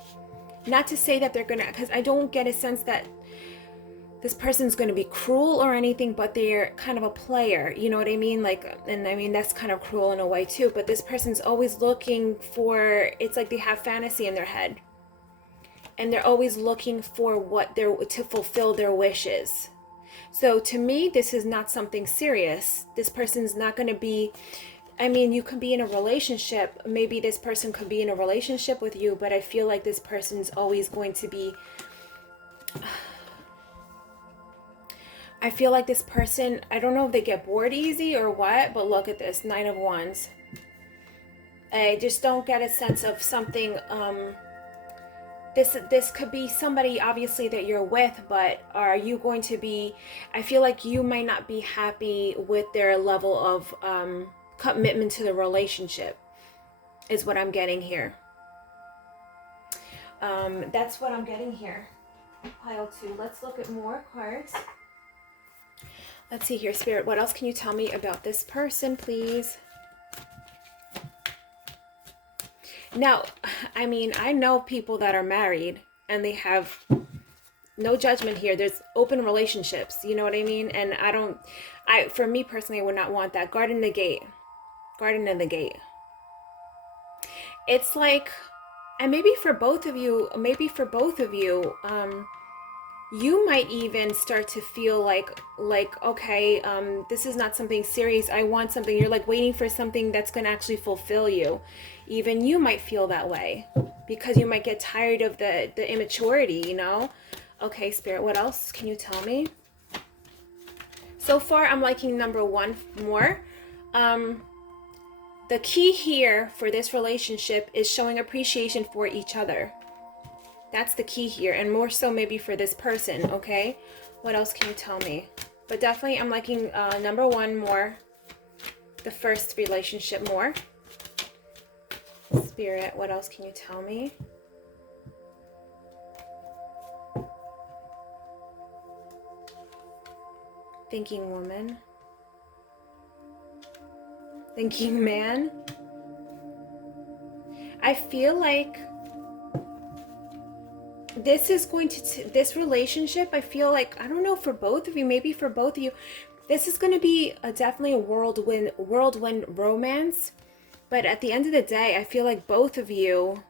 Not to say that they're gonna, because I don't get a sense that this person's going to be cruel or anything, but they're kind of a player, you know what I mean? Like, and I mean, that's kind of cruel in a way too, but this person's always looking for, it's like they have fantasy in their head, and they're always looking for to fulfill their wishes. So to me, this is not something serious. This person's not going to be, I mean, you could be in a relationship. Maybe this person could be in a relationship with you, but I feel like this person's always going to be, I feel like this person, I don't know if they get bored easy or what, but look at this, 9 of Wands. I just don't get a sense of something, this could be somebody obviously that you're with, but are you going to be, I feel like you might not be happy with their level of commitment to the relationship, is what I'm getting here. That's what I'm getting here. Pile 2. Let's look at more cards. Let's see here, Spirit. What else can you tell me about this person, please? Now, I mean, I know people that are married and they have no judgment here. There's open relationships, you know what I mean? And for me personally, I would not want that. Guarding the gate. Guardian of the gate. It's like, and maybe for both of you, you might even start to feel like, okay, this is not something serious. I want something. You're like waiting for something that's going to actually fulfill you. Even you might feel that way, because you might get tired of the immaturity, you know? Okay, Spirit, what else can you tell me? So far, I'm liking number 1 more. the key here for this relationship is showing appreciation for each other. That's the key here, and more so maybe for this person, okay? What else can you tell me? But definitely I'm liking number one more, the first relationship more. Spirit, what else can you tell me? Thinking woman. Thinking man. I feel like this is going to, this relationship, I feel like, I don't know, for both of you, maybe for both of you, this is going to be definitely a whirlwind romance. But at the end of the day, I feel like both of you,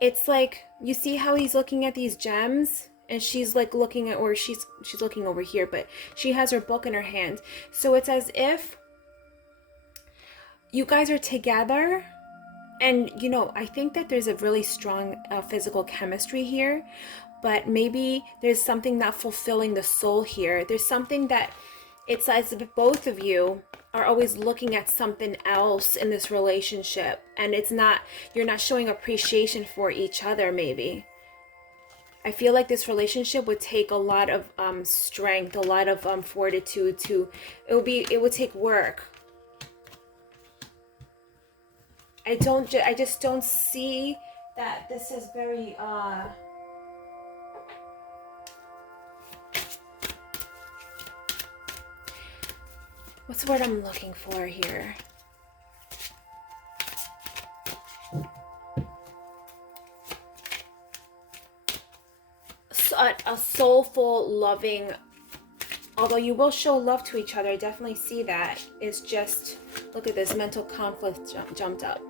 it's like, you see how he's looking at these gems? And she's like looking at, or she's looking over here, but she has her book in her hand. So it's as if you guys are together. And, you know, I think that there's a really strong physical chemistry here, but maybe there's something not fulfilling the soul here. There's something that it's as if both of you are always looking at something else in this relationship, and it's not, you're not showing appreciation for each other, maybe. I feel like this relationship would take a lot of strength, a lot of fortitude to, it would take work. I just don't see that this is very, what's the word I'm looking for here? A soulful, loving, although you will show love to each other, I definitely see that. It's just, look at this, mental conflict jumped up.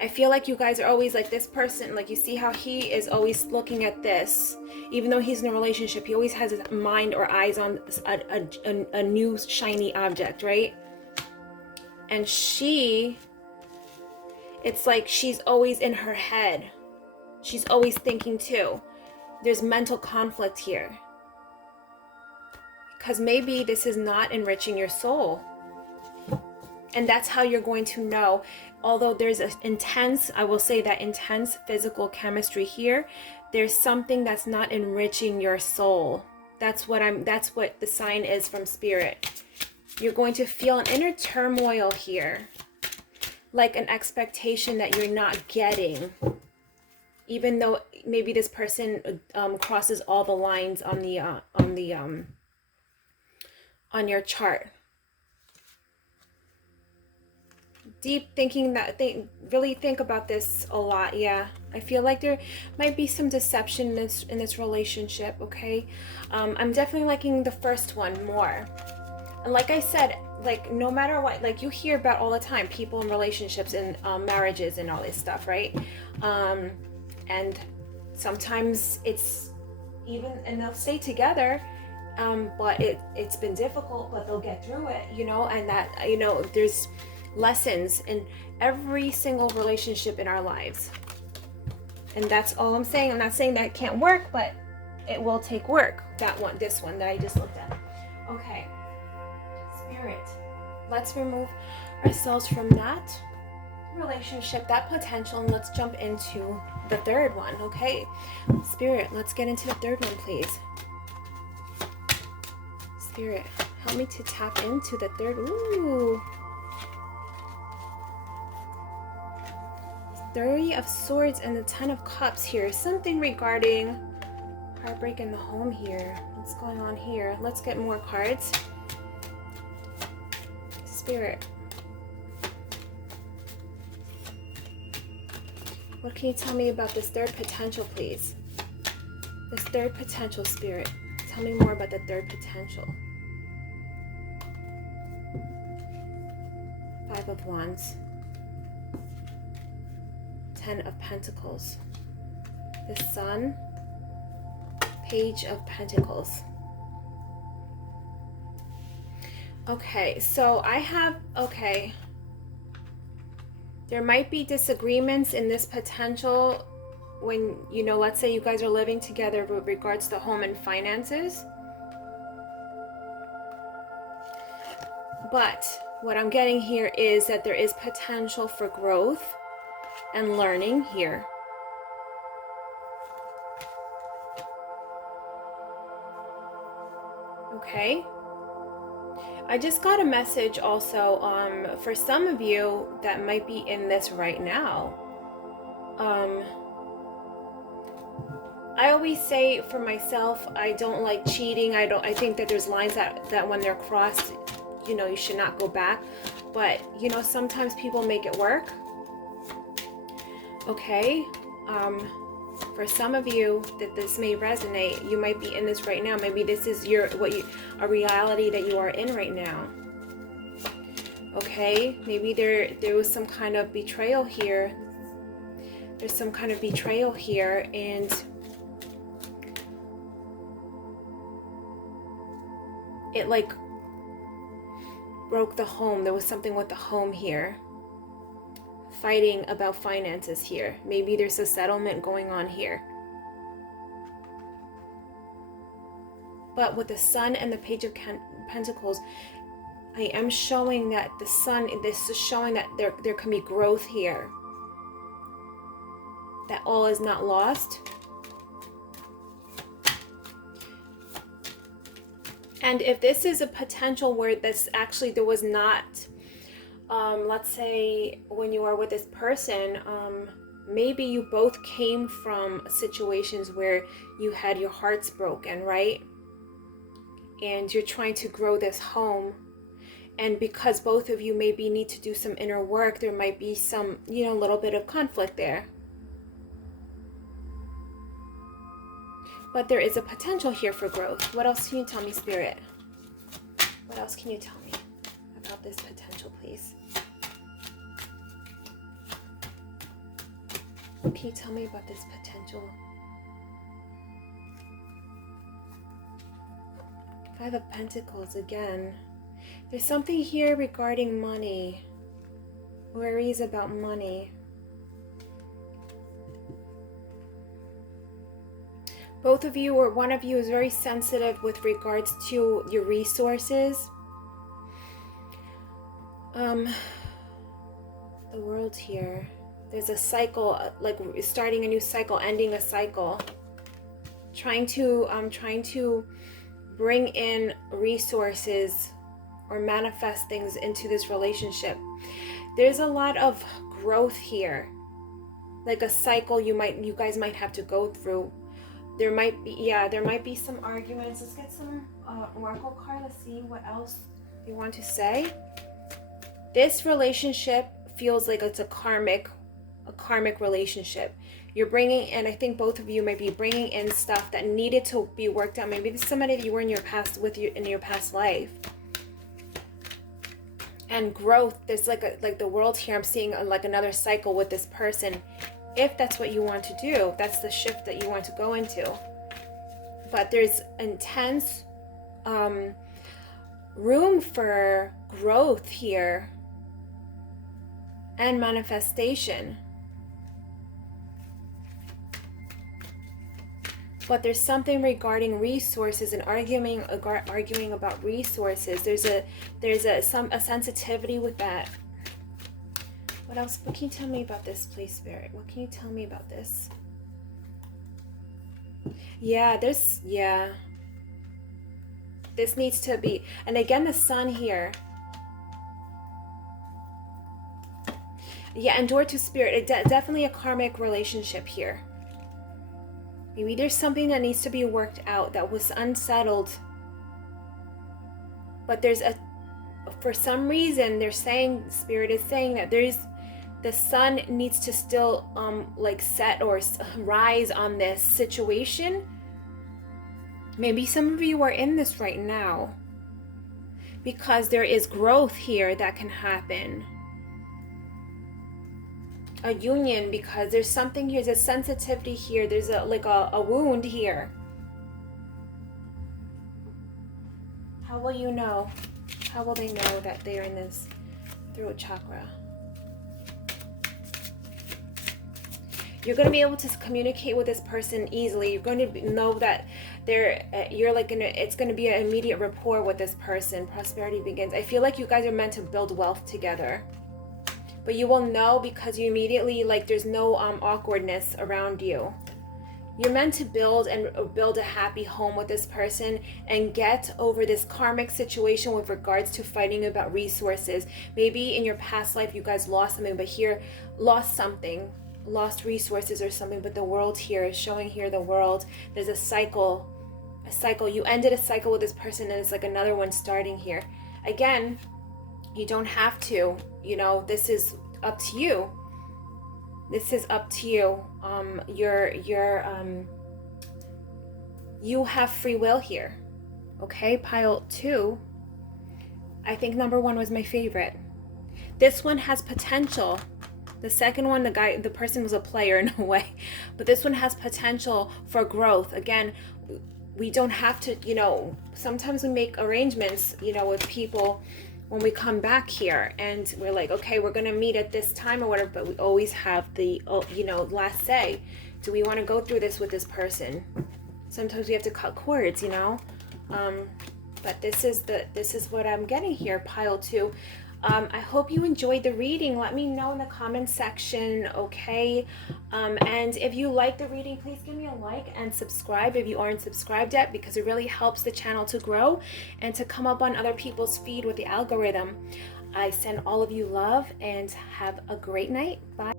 I feel like you guys are always like this person, like you see how he is always looking at this. Even though he's in a relationship, he always has his mind or eyes on a new shiny object, right? And she, it's like she's always in her head. She's always thinking too. There's mental conflict here. Because maybe this is not enriching your soul. And that's how you're going to know. Although there's an intense, I will say that intense physical chemistry here, there's something that's not enriching your soul. That's what the sign is from Spirit. You're going to feel an inner turmoil here. Like an expectation that you're not getting. Even though maybe this person crosses all the lines on your chart. Deep thinking, really think about this a lot. Yeah, I feel like there might be some deception in this relationship. Okay, I'm definitely liking the first one more. And like I said, like no matter what, like you hear about all the time, people in relationships and marriages and all this stuff, right? And sometimes it's even, and they'll stay together, but it's been difficult, but they'll get through it, you know. And that, you know, there's lessons in every single relationship in our lives, and that's all I'm saying. I'm not saying that it can't work, but it will take work. This one that I just looked at. Okay, Spirit, let's remove ourselves from that relationship, that potential, and let's jump into the third one. Okay, Spirit, let's get into the third one, please. Spirit, help me to tap into the third. Ooh. 30 of Swords and the 10 of Cups here. Something regarding heartbreak in the home here. What's going on here? Let's get more cards. Spirit, what can you tell me about this third potential, please? This third potential, Spirit. Tell me more about the third potential. 5 of Wands. 10 of Pentacles. The Sun. Page of Pentacles. Okay, so I have, okay. There might be disagreements in this potential when, you know, let's say you guys are living together with regards to home and finances. But What I'm getting here is that there is potential for growth and learning here. Okay. I just got a message also for some of you that might be in this right now. I always say for myself, I don't like cheating. I think that there's lines that when they're crossed, you know, you should not go back. But, you know, sometimes people make it work. Okay. For some of you that this may resonate, you might be in this right now. Maybe this is a reality that you are in right now. Okay. Maybe there was some kind of betrayal here. There's some kind of betrayal here, and it like broke the home. There was something with the home here. Fighting about finances here. Maybe there's a settlement going on here. But with the Sun and the Page of Pentacles, I am showing that the Sun, this is showing that there can be growth here. That all is not lost. And if this is a potential where this actually, there was not, let's say when you are with this person, maybe you both came from situations where you had your hearts broken, right? And you're trying to grow this home. And because both of you maybe need to do some inner work, there might be some, you know, little bit of conflict there. But there is a potential here for growth. What else can you tell me, Spirit? What else can you tell me about this potential, please? What can you tell me about this potential? Five of Pentacles again. There's something here regarding money. Worries about money. Both of you or one of you is very sensitive with regards to your resources. The world here. There's a cycle, like starting a new cycle, ending a cycle. Trying to bring in resources or manifest things into this relationship. There's a lot of growth here. Like a cycle you guys might have to go through. There might be some arguments. Let's get some oracle card. Let's see what else you want to say. This relationship feels like it's a karmic relationship. You're bringing in, I think both of you might be bringing in stuff that needed to be worked out. Maybe somebody that you were in your past in your past life. And growth. There's like the world here. I'm seeing like another cycle with this person. If that's what you want to do, that's the shift that you want to go into. But there's intense room for growth here and manifestation. But there's something regarding resources and arguing about resources. There's a sensitivity with that. What else? What can you tell me about this, please, Spirit? What can you tell me about this? This needs to be, and again, the Sun here. And door to Spirit. Definitely a karmic relationship here. Maybe there's something that needs to be worked out that was unsettled. But for some reason, Spirit is saying that the sun needs to still set or rise on this situation. Maybe some of you are in this right now because there is growth here that can happen. A union, because there's something here, there's a sensitivity here, there's a wound here. How will you know? How will they know that they're in this throat chakra? you're going to be able to communicate with this person easily. You're going to know that you're like it's going to be an immediate rapport with this person. Prosperity begins. I feel like you guys are meant to build wealth together, but you will know because you immediately, like, there's no awkwardness around you. You're meant to build a happy home with this person and get over this karmic situation with regards to fighting about resources. Maybe in your past life you guys lost something, but here lost resources or something, but the world here is showing here the world. There's a cycle. You ended a cycle with this person and it's like another one starting here. Again, you don't have to, this is up to you. This is up to you. You have free will here. Okay, pile 2. I think number 1 was my favorite. This one has potential. The second one, the person was a player in a way, but this one has potential for growth. Again, we don't have to, sometimes we make arrangements, with people when we come back here and we're like, okay, we're gonna meet at this time or whatever, but we always have the last say. Do we want to go through this with this person? Sometimes we have to cut cords, but this is what I'm getting here, pile 2. I hope you enjoyed the reading. Let me know in the comment section, okay? And if you like the reading, please give me a like and subscribe if you aren't subscribed yet, because it really helps the channel to grow and to come up on other people's feed with the algorithm. I send all of you love and have a great night. Bye.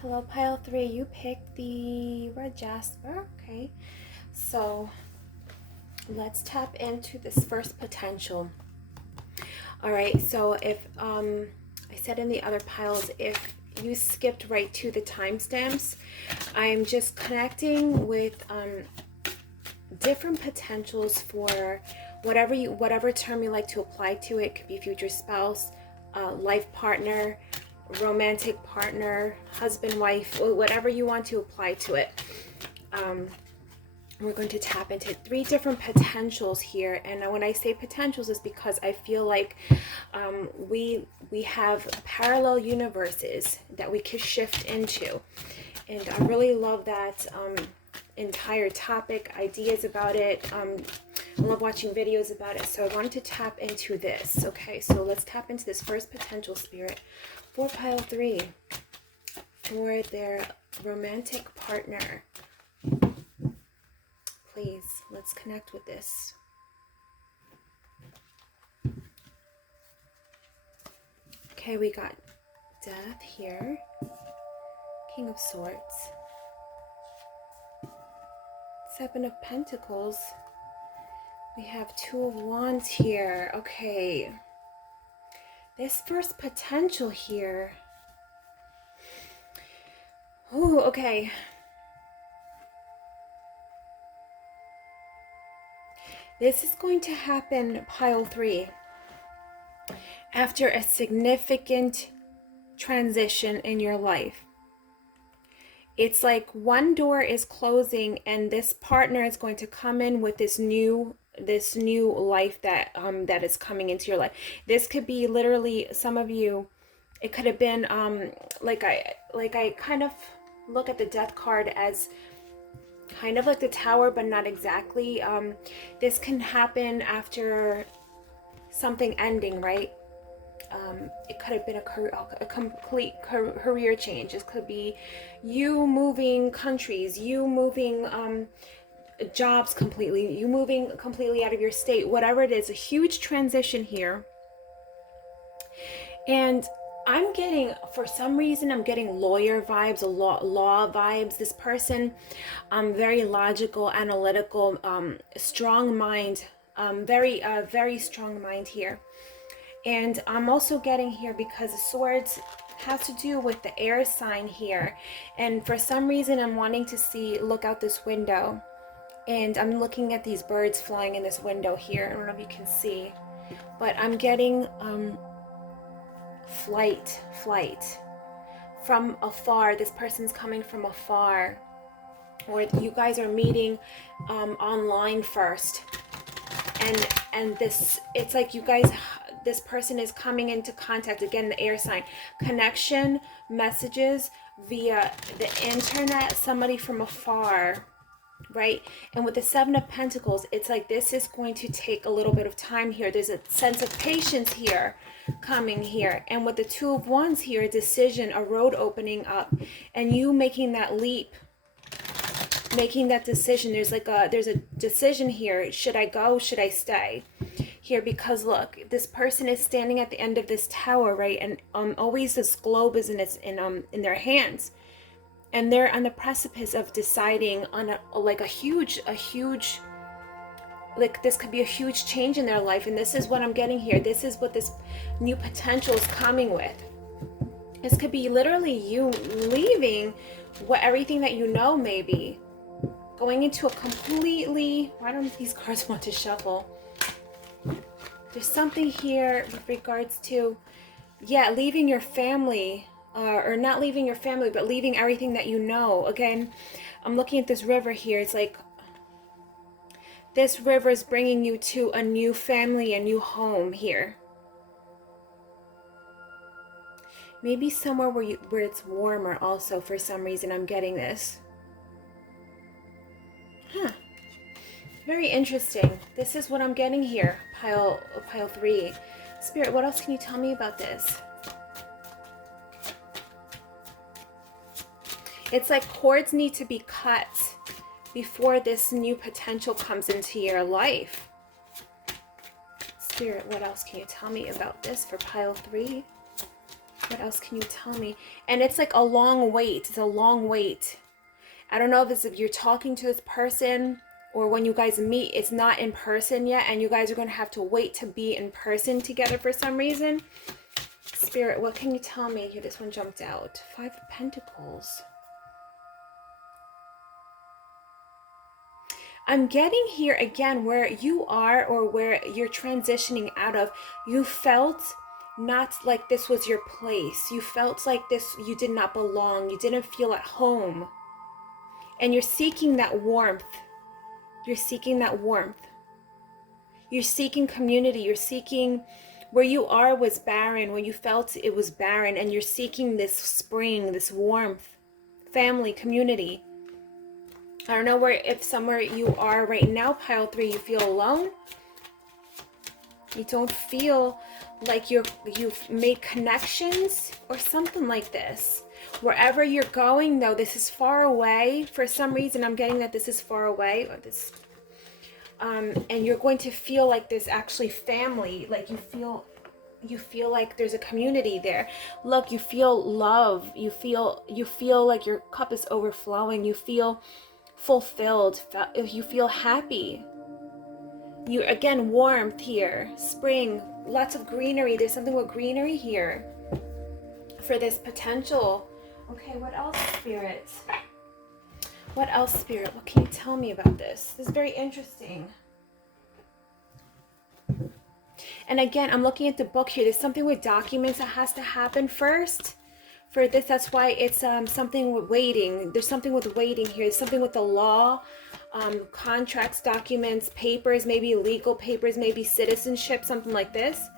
Hello, pile 3. You picked the red jasper, okay? So let's tap into this first potential. All right, so if I said in the other piles, if you skipped right to the timestamps, I'm just connecting with different potentials for whatever term you like to apply to it. It could be future spouse, life partner, romantic partner, husband, wife, whatever you want to apply to it. We're going to tap into 3 different potentials here, and when I say potentials is because I feel like we have parallel universes that we could shift into, and I really love that entire topic, ideas about it. I love watching videos about it, so I wanted to tap into this. Okay, so let's tap into this first potential, spirit, for pile 3, for their romantic partner. Please, let's connect with this. Okay, we got death here, King of Swords, 7 of Pentacles, we have 2 of Wands here. Okay, this first potential here. Oh, okay. This is going to happen, pile 3, after a significant transition in your life. It's like one door is closing and this partner is going to come in with this new life that that is coming into your life. This could be literally, some of you, it could have been like I kind of look at the death card as kind of like the Tower, but not exactly. This can happen after something ending, right? It could have been a complete career change. This could be you moving countries, you moving jobs completely, you moving completely out of your state, whatever it is, a huge transition here. And I'm getting, for some reason, I'm getting lawyer vibes, law vibes. This person, very logical, analytical, strong mind, very strong mind here. And I'm also getting here because the swords has to do with the air sign here. And for some reason, I'm wanting to look out this window. And I'm looking at these birds flying in this window here. I don't know if you can see, but I'm getting flight from afar. This person's coming from afar, or you guys are meeting online first, and this, it's like you guys this person is coming into contact, again, the air sign, connection, messages via the internet, somebody from afar, right? And with the Seven of Pentacles, it's like this is going to take a little bit of time here. There's a sense of patience here coming here. And with the Two of Wands here, a decision, a road opening up, and you making that leap, making that decision. There's a decision here. Should I go? Should I stay here? Because look, this person is standing at the end of this tower, right? And always this globe is in their hands. And they're on the precipice of deciding on a huge, like this could be a huge change in their life. And this is what I'm getting here. This is what this new potential is coming with. This could be literally you leaving everything that you know, maybe going into a completely, why don't these cards want to shuffle? There's something here with regards to, yeah, leaving your family. Or not leaving your family, but leaving everything that you know. Again, I'm looking at this river here. It's like this river is bringing you to a new family, a new home here. Maybe somewhere where it's warmer also, for some reason I'm getting this. Very interesting. This is what I'm getting here, pile 3. Spirit, what else can you tell me about this? It's like cords need to be cut before this new potential comes into your life. Spirit, what else can you tell me about this for pile 3? What else can you tell me? And it's like a long wait. It's a long wait. I don't know if you're talking to this person or when you guys meet, it's not in person yet. And you guys are going to have to wait to be in person together for some reason. Spirit, what can you tell me? Here, this one jumped out. 5 of Pentacles. I'm getting here again where you are or where you're transitioning out of. You felt not like this was your place. You felt like you did not belong. You didn't feel at home. And you're seeking that warmth. You're seeking that warmth. You're seeking community. You're seeking where you are was barren, where you felt it was barren, and you're seeking this spring, this warmth, family, community. I don't know if somewhere you are right now, pile 3, you feel alone. You don't feel like you've made connections or something like this. Wherever you're going, though, this is far away. For some reason, I'm getting that this is far away. Or this, and you're going to feel like there's actually family. Like you feel like there's a community there. Look, you feel love. You feel like your cup is overflowing. You feel fulfilled. You feel happy. You, again, warmth here. Spring. Lots of greenery. There's something with greenery here for this potential. Okay, what else, Spirit? What else, Spirit? What can you tell me about this? This is very interesting. And again, I'm looking at the book here. There's something with documents that has to happen first for this. That's why it's something with waiting. There's something with waiting here. There's something with the law, contracts, documents, papers, maybe legal papers, maybe citizenship, something like this.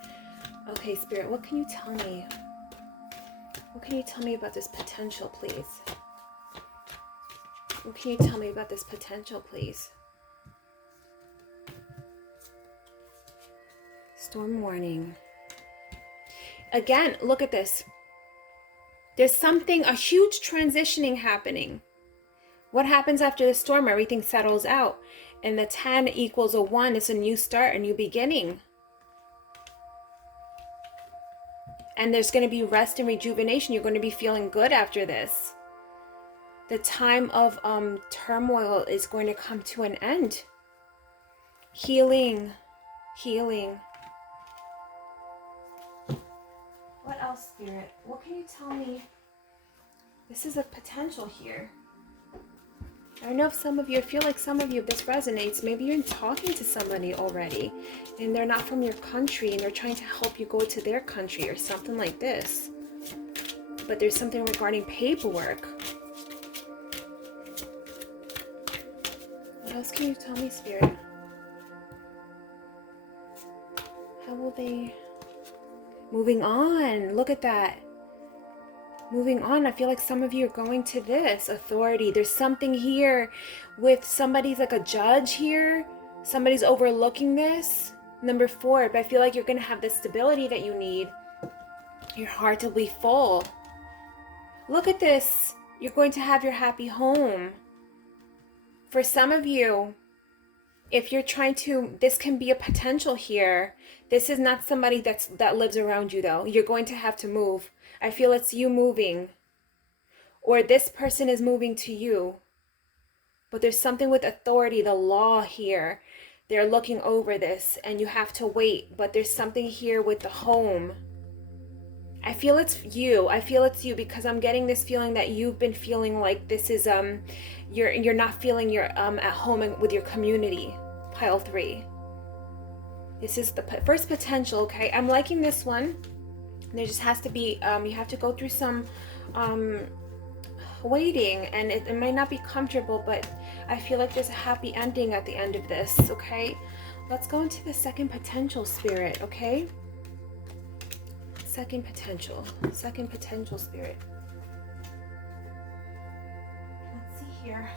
Okay, Spirit, what can you tell me? What can you tell me about this potential, please? What can you tell me about this potential, please? Storm warning. Again, look at this. There's something, a huge transitioning happening. What happens after the storm? Everything settles out. And the 10 equals a 1. It's a new start, a new beginning. And there's going to be rest and rejuvenation. You're going to be feeling good after this. The time of turmoil is going to come to an end. Healing. Healing. What else, Spirit? What can you tell me? This is a potential here. I don't know if some of you, I feel like some of you, if this resonates, maybe you're talking to somebody already and they're not from your country and they're trying to help you go to their country or something like this. But there's something regarding paperwork. What else can you tell me, Spirit? How will they... Moving on. Look at that. Moving on. I feel like some of you are going to this authority. There's something here with somebody's like a judge here. Somebody's overlooking this. Number 4, but I feel like you're going to have the stability that you need. Your heart will be full. Look at this. You're going to have your happy home. For some of you, if you're trying to, this can be a potential here. This is not somebody that lives around you though. You're going to have to move. I feel it's you moving. Or this person is moving to you. But there's something with authority, the law here. They're looking over this and you have to wait. But there's something here with the home. I feel it's you. I feel it's you because I'm getting this feeling that you've been feeling like this is you're not feeling you're at home with your community. Pile 3. This is the first potential, okay? I'm liking this one. There just has to be you have to go through some waiting, and it might not be comfortable, but I feel like there's a happy ending at the end of this, okay? Let's go into the second potential, Spirit, okay? Second potential spirit. Let's see here.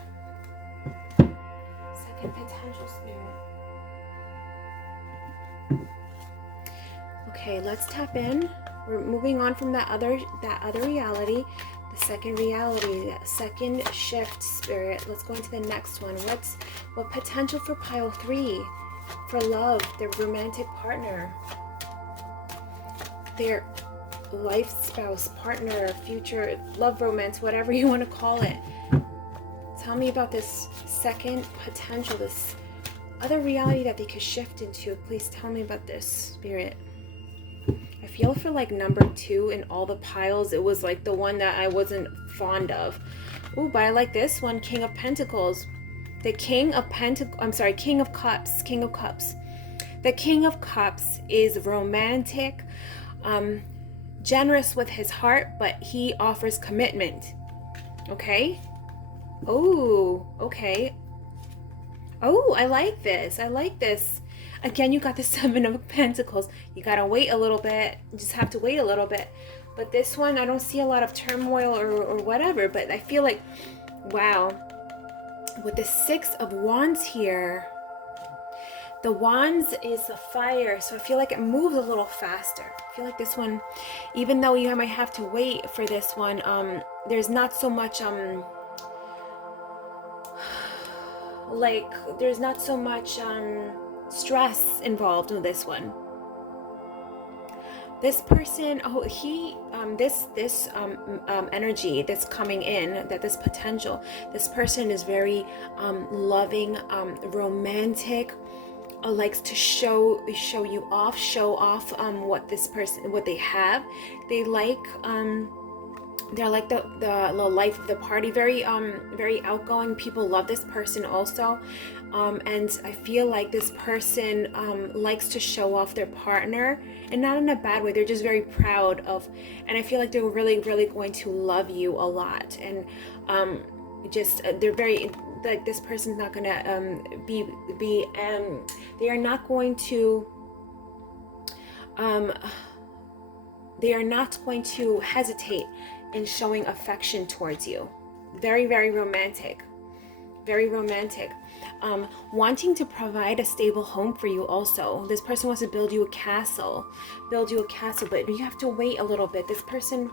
Second potential spirit. Okay, let's tap in. We're moving on from that other reality. The second reality, that second shift, Spirit. Let's go into the next one. What potential for pile 3? For love, their romantic partner. Their life spouse, partner, future love romance, whatever you want to call it. Tell me about this second potential, this other reality that they could shift into. Please tell me about this, Spirit. I feel for like number 2 in all the piles, it was like the one that I wasn't fond of. Oh, but I like this one, King of Pentacles. The King of Cups. The King of Cups is romantic, generous with his heart, but he offers commitment. Okay? Oh, okay. Oh, I like this. Again, you got the 7 of Pentacles. You gotta wait a little bit. You just have to wait a little bit. But this one, I don't see a lot of turmoil or whatever, but I feel like, wow. With the 6 of Wands here, the Wands is the fire, so I feel like it moves a little faster. I feel like this one, even though you might have to wait for this one, there's not so much, stress involved with this one. This person, this energy that's coming in, this potential, this person is very loving, romantic, likes to show off what they have. They like they're like the life of the party, very outgoing. People love this person also, and I feel like this person likes to show off their partner, and not in a bad way. They're just very proud of, and I feel like they're really going to love you a lot, and they're very, like, this person's not gonna they are not going to hesitate in showing affection towards you. Very romantic. Wanting to provide a stable home for you also. This person wants to build you a castle, but you have to wait a little bit. This person,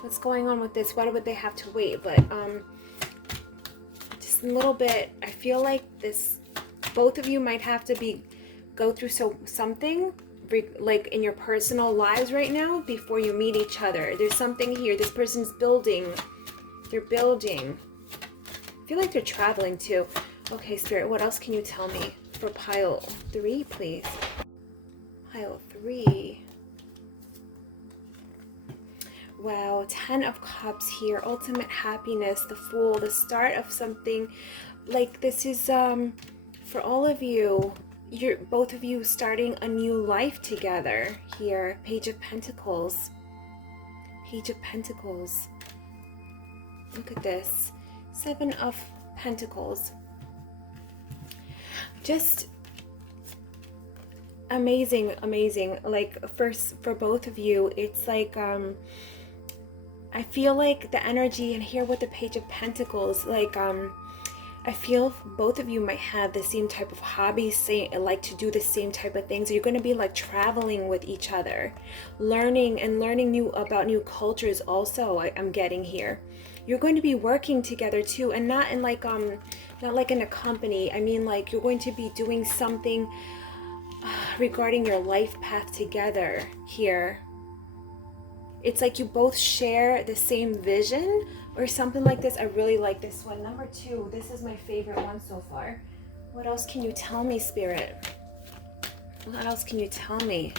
what's going on with this? Why would they have to wait? But just a little bit. I feel like both of you might have to go through something like in your personal lives right now before you meet each other. There's something here. This person's building. They're building. I feel like they're traveling too. Okay, Spirit, what else can you tell me for pile 3, please? Pile 3. Wow, 10 of Cups here. Ultimate happiness, the Fool, the start of something. Like, this is for all of you. Both of you starting a new life together here. Page of Pentacles. Look at this. 7 of Pentacles. Amazing, amazing. Like for both of you, it's like I feel like the energy, and here with the Page of Pentacles, like I feel both of you might have the same type of hobbies, like to do the same type of things. You're going to be like traveling with each other, learning new about new cultures also. I'm getting here. You're going to be working together too, and not in like not like in a company. I mean, like you're going to be doing something regarding your life path together here. It's like you both share the same vision or something like this. I really like this one. Number 2, this is my favorite one so far. What else can you tell me, Spirit? What else can you tell me?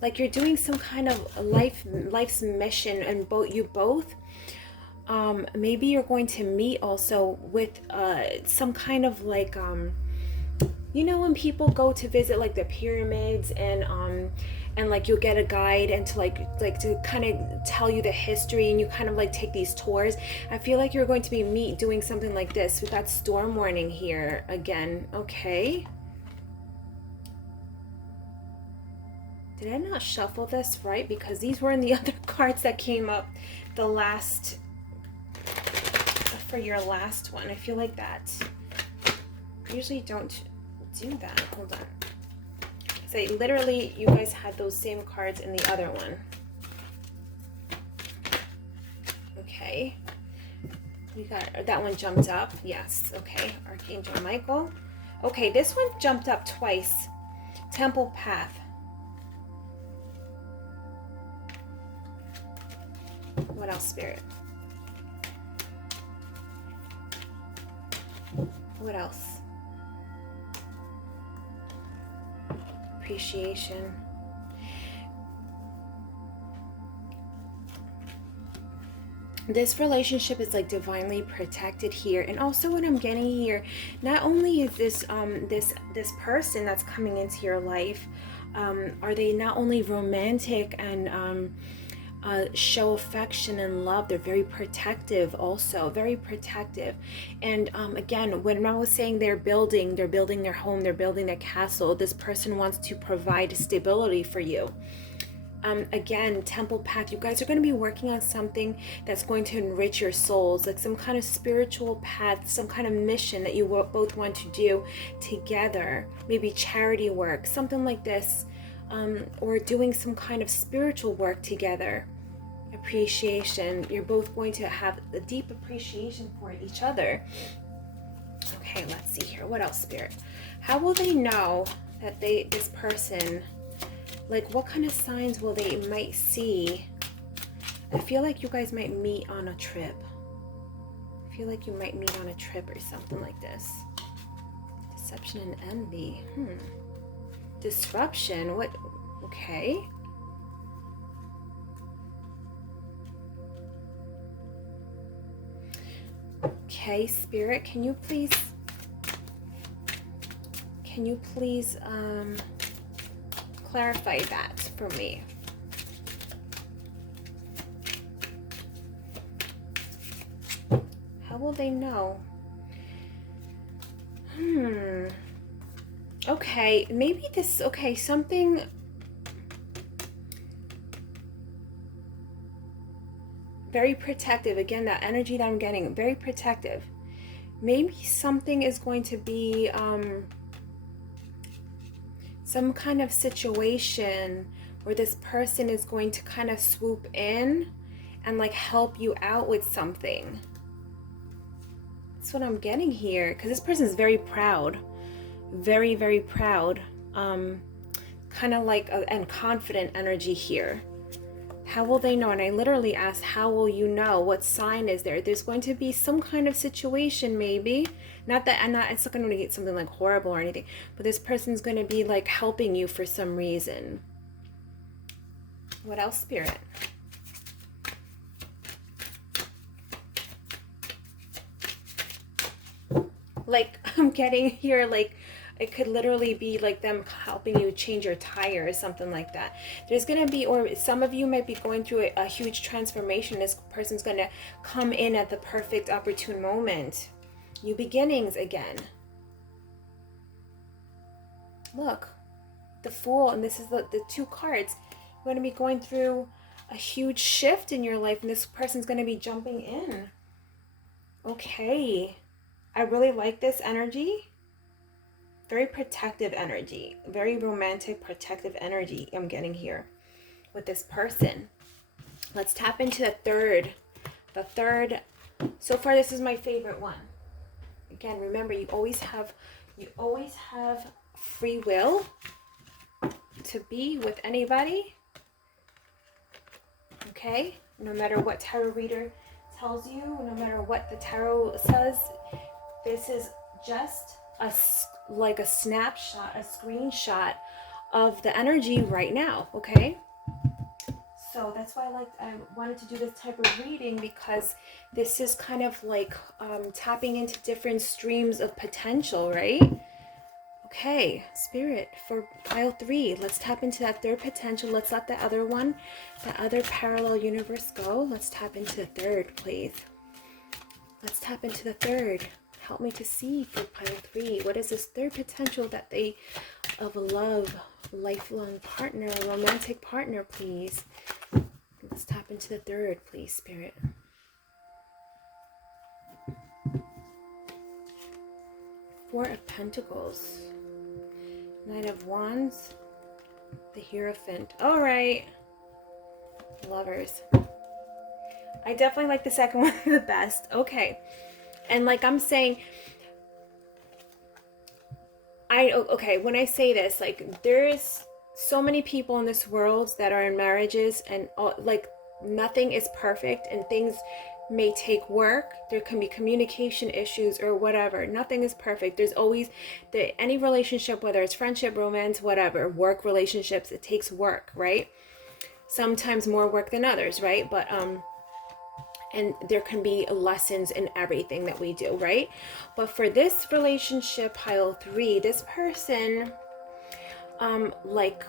Like you're doing some kind of life's mission, and you both. Maybe you're going to meet also with some kind of like you know, when people go to visit like the pyramids, and like you'll get a guide and to like to kind of tell you the history, and you kind of like take these tours. I feel like you're going to be doing something like this. We've got storm warning here again. Okay. Did I not shuffle this right? Because these were in the other cards that came up for your last one. I feel like that. I usually don't do that. Hold on. So literally you guys had those same cards in the other one. Okay. You got that one jumped up. Yes. Okay. Archangel Michael. Okay, this one jumped up twice. Temple Path. What else, Spirit? What else? Appreciation. This relationship is like divinely protected here. And also what I'm getting here, not only is this this person that's coming into your life, are they not only romantic and show affection and love, they're very protective also, very protective. And again, when I was saying they're building their home, they're building their castle, this person wants to provide stability for you. Again, Temple Path, you guys are going to be working on something that's going to enrich your souls, like some kind of spiritual path, some kind of mission that you both want to do together, maybe charity work, something like this, or doing some kind of spiritual work together. Appreciation, you're both going to have a deep appreciation for each other. Okay, let's see here. What else, Spirit? How will they know that this person, like what kind of signs might see? I feel like you guys might meet on a trip. I feel like you might meet on a trip or something like this. Deception and envy. Disruption. What? Okay. Okay, Spirit, can you please clarify that for me? How will they know? Okay, maybe this, okay, something, very protective. Again, that energy that I'm getting, very protective. Maybe something is going to be some kind of situation where this person is going to kind of swoop in and like help you out with something. That's what I'm getting here, because this person is very proud, very, very proud, kind of like and confident energy here. How will they know? And I literally asked, how will you know? What sign is there? There's going to be some kind of situation, maybe. Not that it's not going to get something like horrible or anything, but this person's going to be like helping you for some reason. What else, Spirit? Like I'm getting here, like it could literally be like them helping you change your tire or something like that. There's going to be, or some of you might be going through a huge transformation. This person's going to come in at the perfect opportune moment. New beginnings again. Look, the Fool, and this is the two cards. You're going to be going through a huge shift in your life, and this person's going to be jumping in. Okay. I really like this energy. Very protective energy. Very romantic, protective energy I'm getting here with this person. Let's tap into the third. The third. So far, this is my favorite one. Again, remember, you always have free will to be with anybody. Okay? No matter what tarot reader tells you, no matter what the tarot says, this is just like a snapshot, a screenshot of the energy right now, okay? So that's why I wanted to do this type of reading, because this is kind of like tapping into different streams of potential, right? Okay, Spirit, for pile 3, let's tap into that third potential. Let's let the other one, the other parallel universe go. Let's tap into the third, please. Let's tap into the third. Help me to see for pile 3. What is this third potential that they, of a love, lifelong partner, romantic partner, please? Let's tap into the third, please, Spirit. Four of Pentacles. Knight of Wands. The Hierophant. All right. Lovers. I definitely like the second one the best. Okay. And like I'm saying, okay, when I say this, like, there's so many people in this world that are in marriages, and like, nothing is perfect, and things may take work. There can be communication issues or whatever. Nothing is perfect. There's always any relationship, whether it's friendship, romance, whatever, work relationships, it takes work, right? Sometimes more work than others, right? But and there can be lessons in everything that we do, right? But for this relationship, pile 3, this person, like,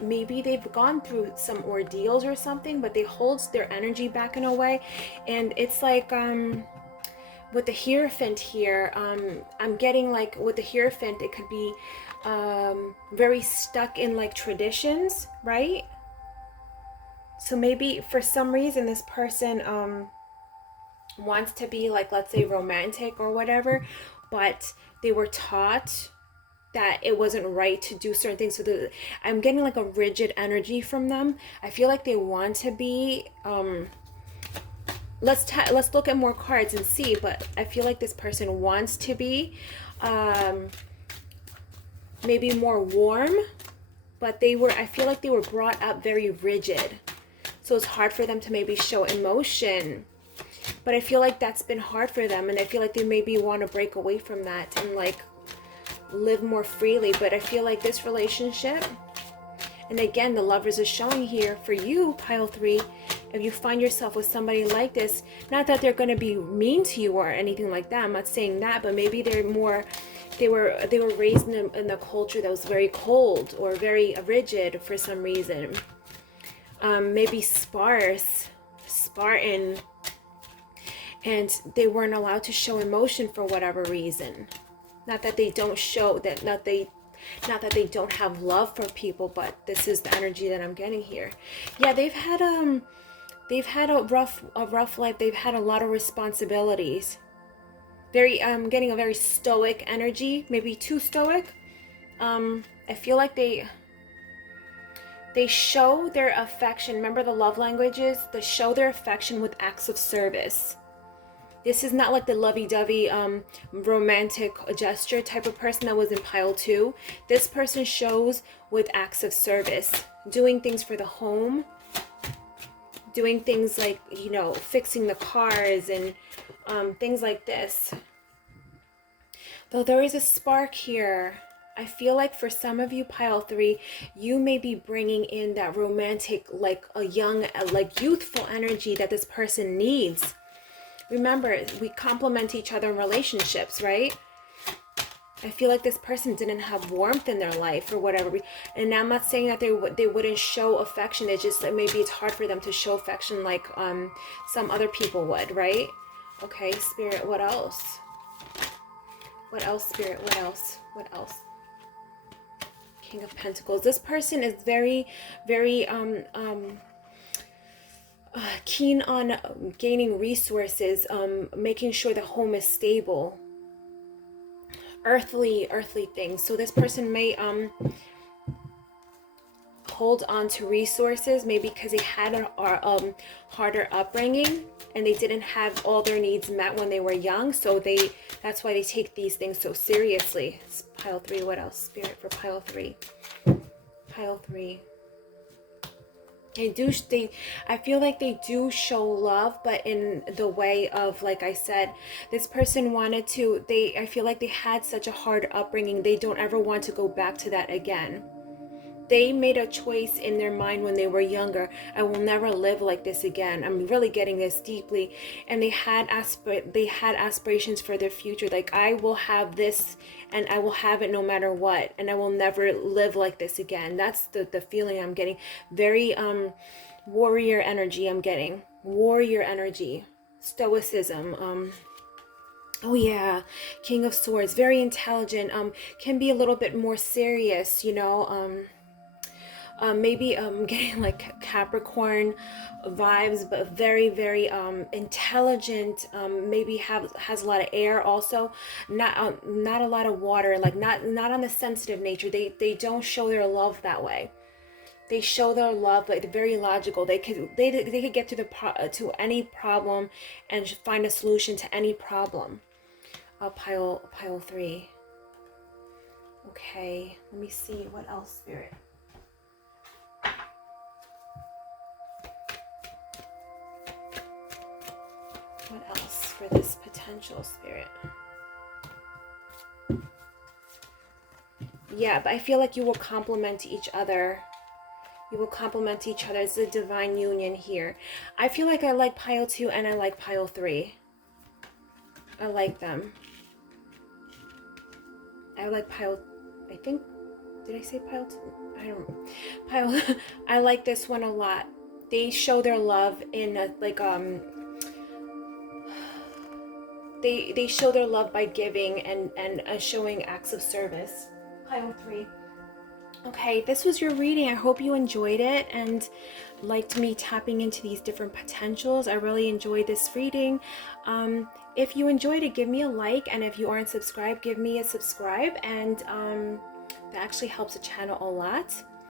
maybe they've gone through some ordeals or something, but they hold their energy back in a way. And it's like, with the Hierophant here, I'm getting like, with the Hierophant, it could be very stuck in like traditions, right? So maybe for some reason this person wants to be like, let's say, romantic or whatever, but they were taught that it wasn't right to do certain things. So I'm getting like a rigid energy from them. I feel like they want to be, let's look at more cards and see, but I feel like this person wants to be maybe more warm, but I feel like they were brought up very rigid. So it's hard for them to maybe show emotion. But I feel like that's been hard for them, and I feel like they maybe want to break away from that and like live more freely. But I feel like this relationship, and again, the Lovers is showing here for you, pile 3, if you find yourself with somebody like this, not that they're going to be mean to you or anything like that, I'm not saying that, but maybe they're more, they were raised in a culture that was very cold or very rigid for some reason. Maybe Spartan, and they weren't allowed to show emotion for whatever reason. Not that they don't show that, not that they don't have love for people, but this is the energy that I'm getting here. Yeah, they've had a rough life. They've had a lot of responsibilities. I'm getting a very stoic energy, maybe too stoic. I feel like they show their affection. Remember the love languages? They show their affection with acts of service. This is not like the lovey-dovey romantic gesture type of person that was in pile 2. This person shows with acts of service, doing things for the home, doing things like, you know, fixing the cars and things like this. Though there is a spark here, I feel like for some of you, pile 3, you may be bringing in that romantic, like a young, like youthful energy that this person needs. Remember, we complement each other in relationships, right? I feel like this person didn't have warmth in their life or whatever. And I'm not saying that they wouldn't show affection. It's just that maybe it's hard for them to show affection like some other people would, right? Okay, Spirit, what else? What else, Spirit? What else? What else? King of Pentacles. This person is very, very keen on gaining resources, making sure the home is stable. Earthly things. So this person may hold on to resources, maybe because they had a harder upbringing and they didn't have all their needs met when they were young. So that's why they take these things so seriously. It's pile 3. What else? Spirit for pile 3. Pile 3. I feel like they do show love, but in the way of, like I said, this person wanted to, I feel like they had such a hard upbringing. They don't ever want to go back to that again. They made a choice in their mind when they were younger. I will never live like this again. I'm really getting this deeply. And they had aspirations for their future. Like, I will have this and I will have it no matter what. And I will never live like this again. That's the feeling I'm getting. Very warrior energy I'm getting. Warrior energy. Stoicism. Oh yeah, King of Swords. Very intelligent. Can be a little bit more serious, you know. Maybe getting like Capricorn vibes, but very, very intelligent. Maybe has a lot of air also, not a lot of water, like not on the sensitive nature. They don't show their love that way. They show their love, but very logical. They could get to any problem and find a solution to any problem. Pile 3. Okay, let me see what else, Spirit. What else for this potential, Spirit? Yeah, but I feel like you will complement each other. You will complement each other. It's a divine union here. I feel like I like pile 2 and I like pile 3. I like them. I like pile, I think, did I say pile 2? I don't know. Pile, I like this one a lot. They show their love in they show their love by giving and showing acts of service. Pile 3. Okay, this was your reading. I hope you enjoyed it and liked me tapping into these different potentials. I really enjoyed this reading. If you enjoyed it, give me a like, and if you aren't subscribed, give me a subscribe, and that actually helps the channel a lot.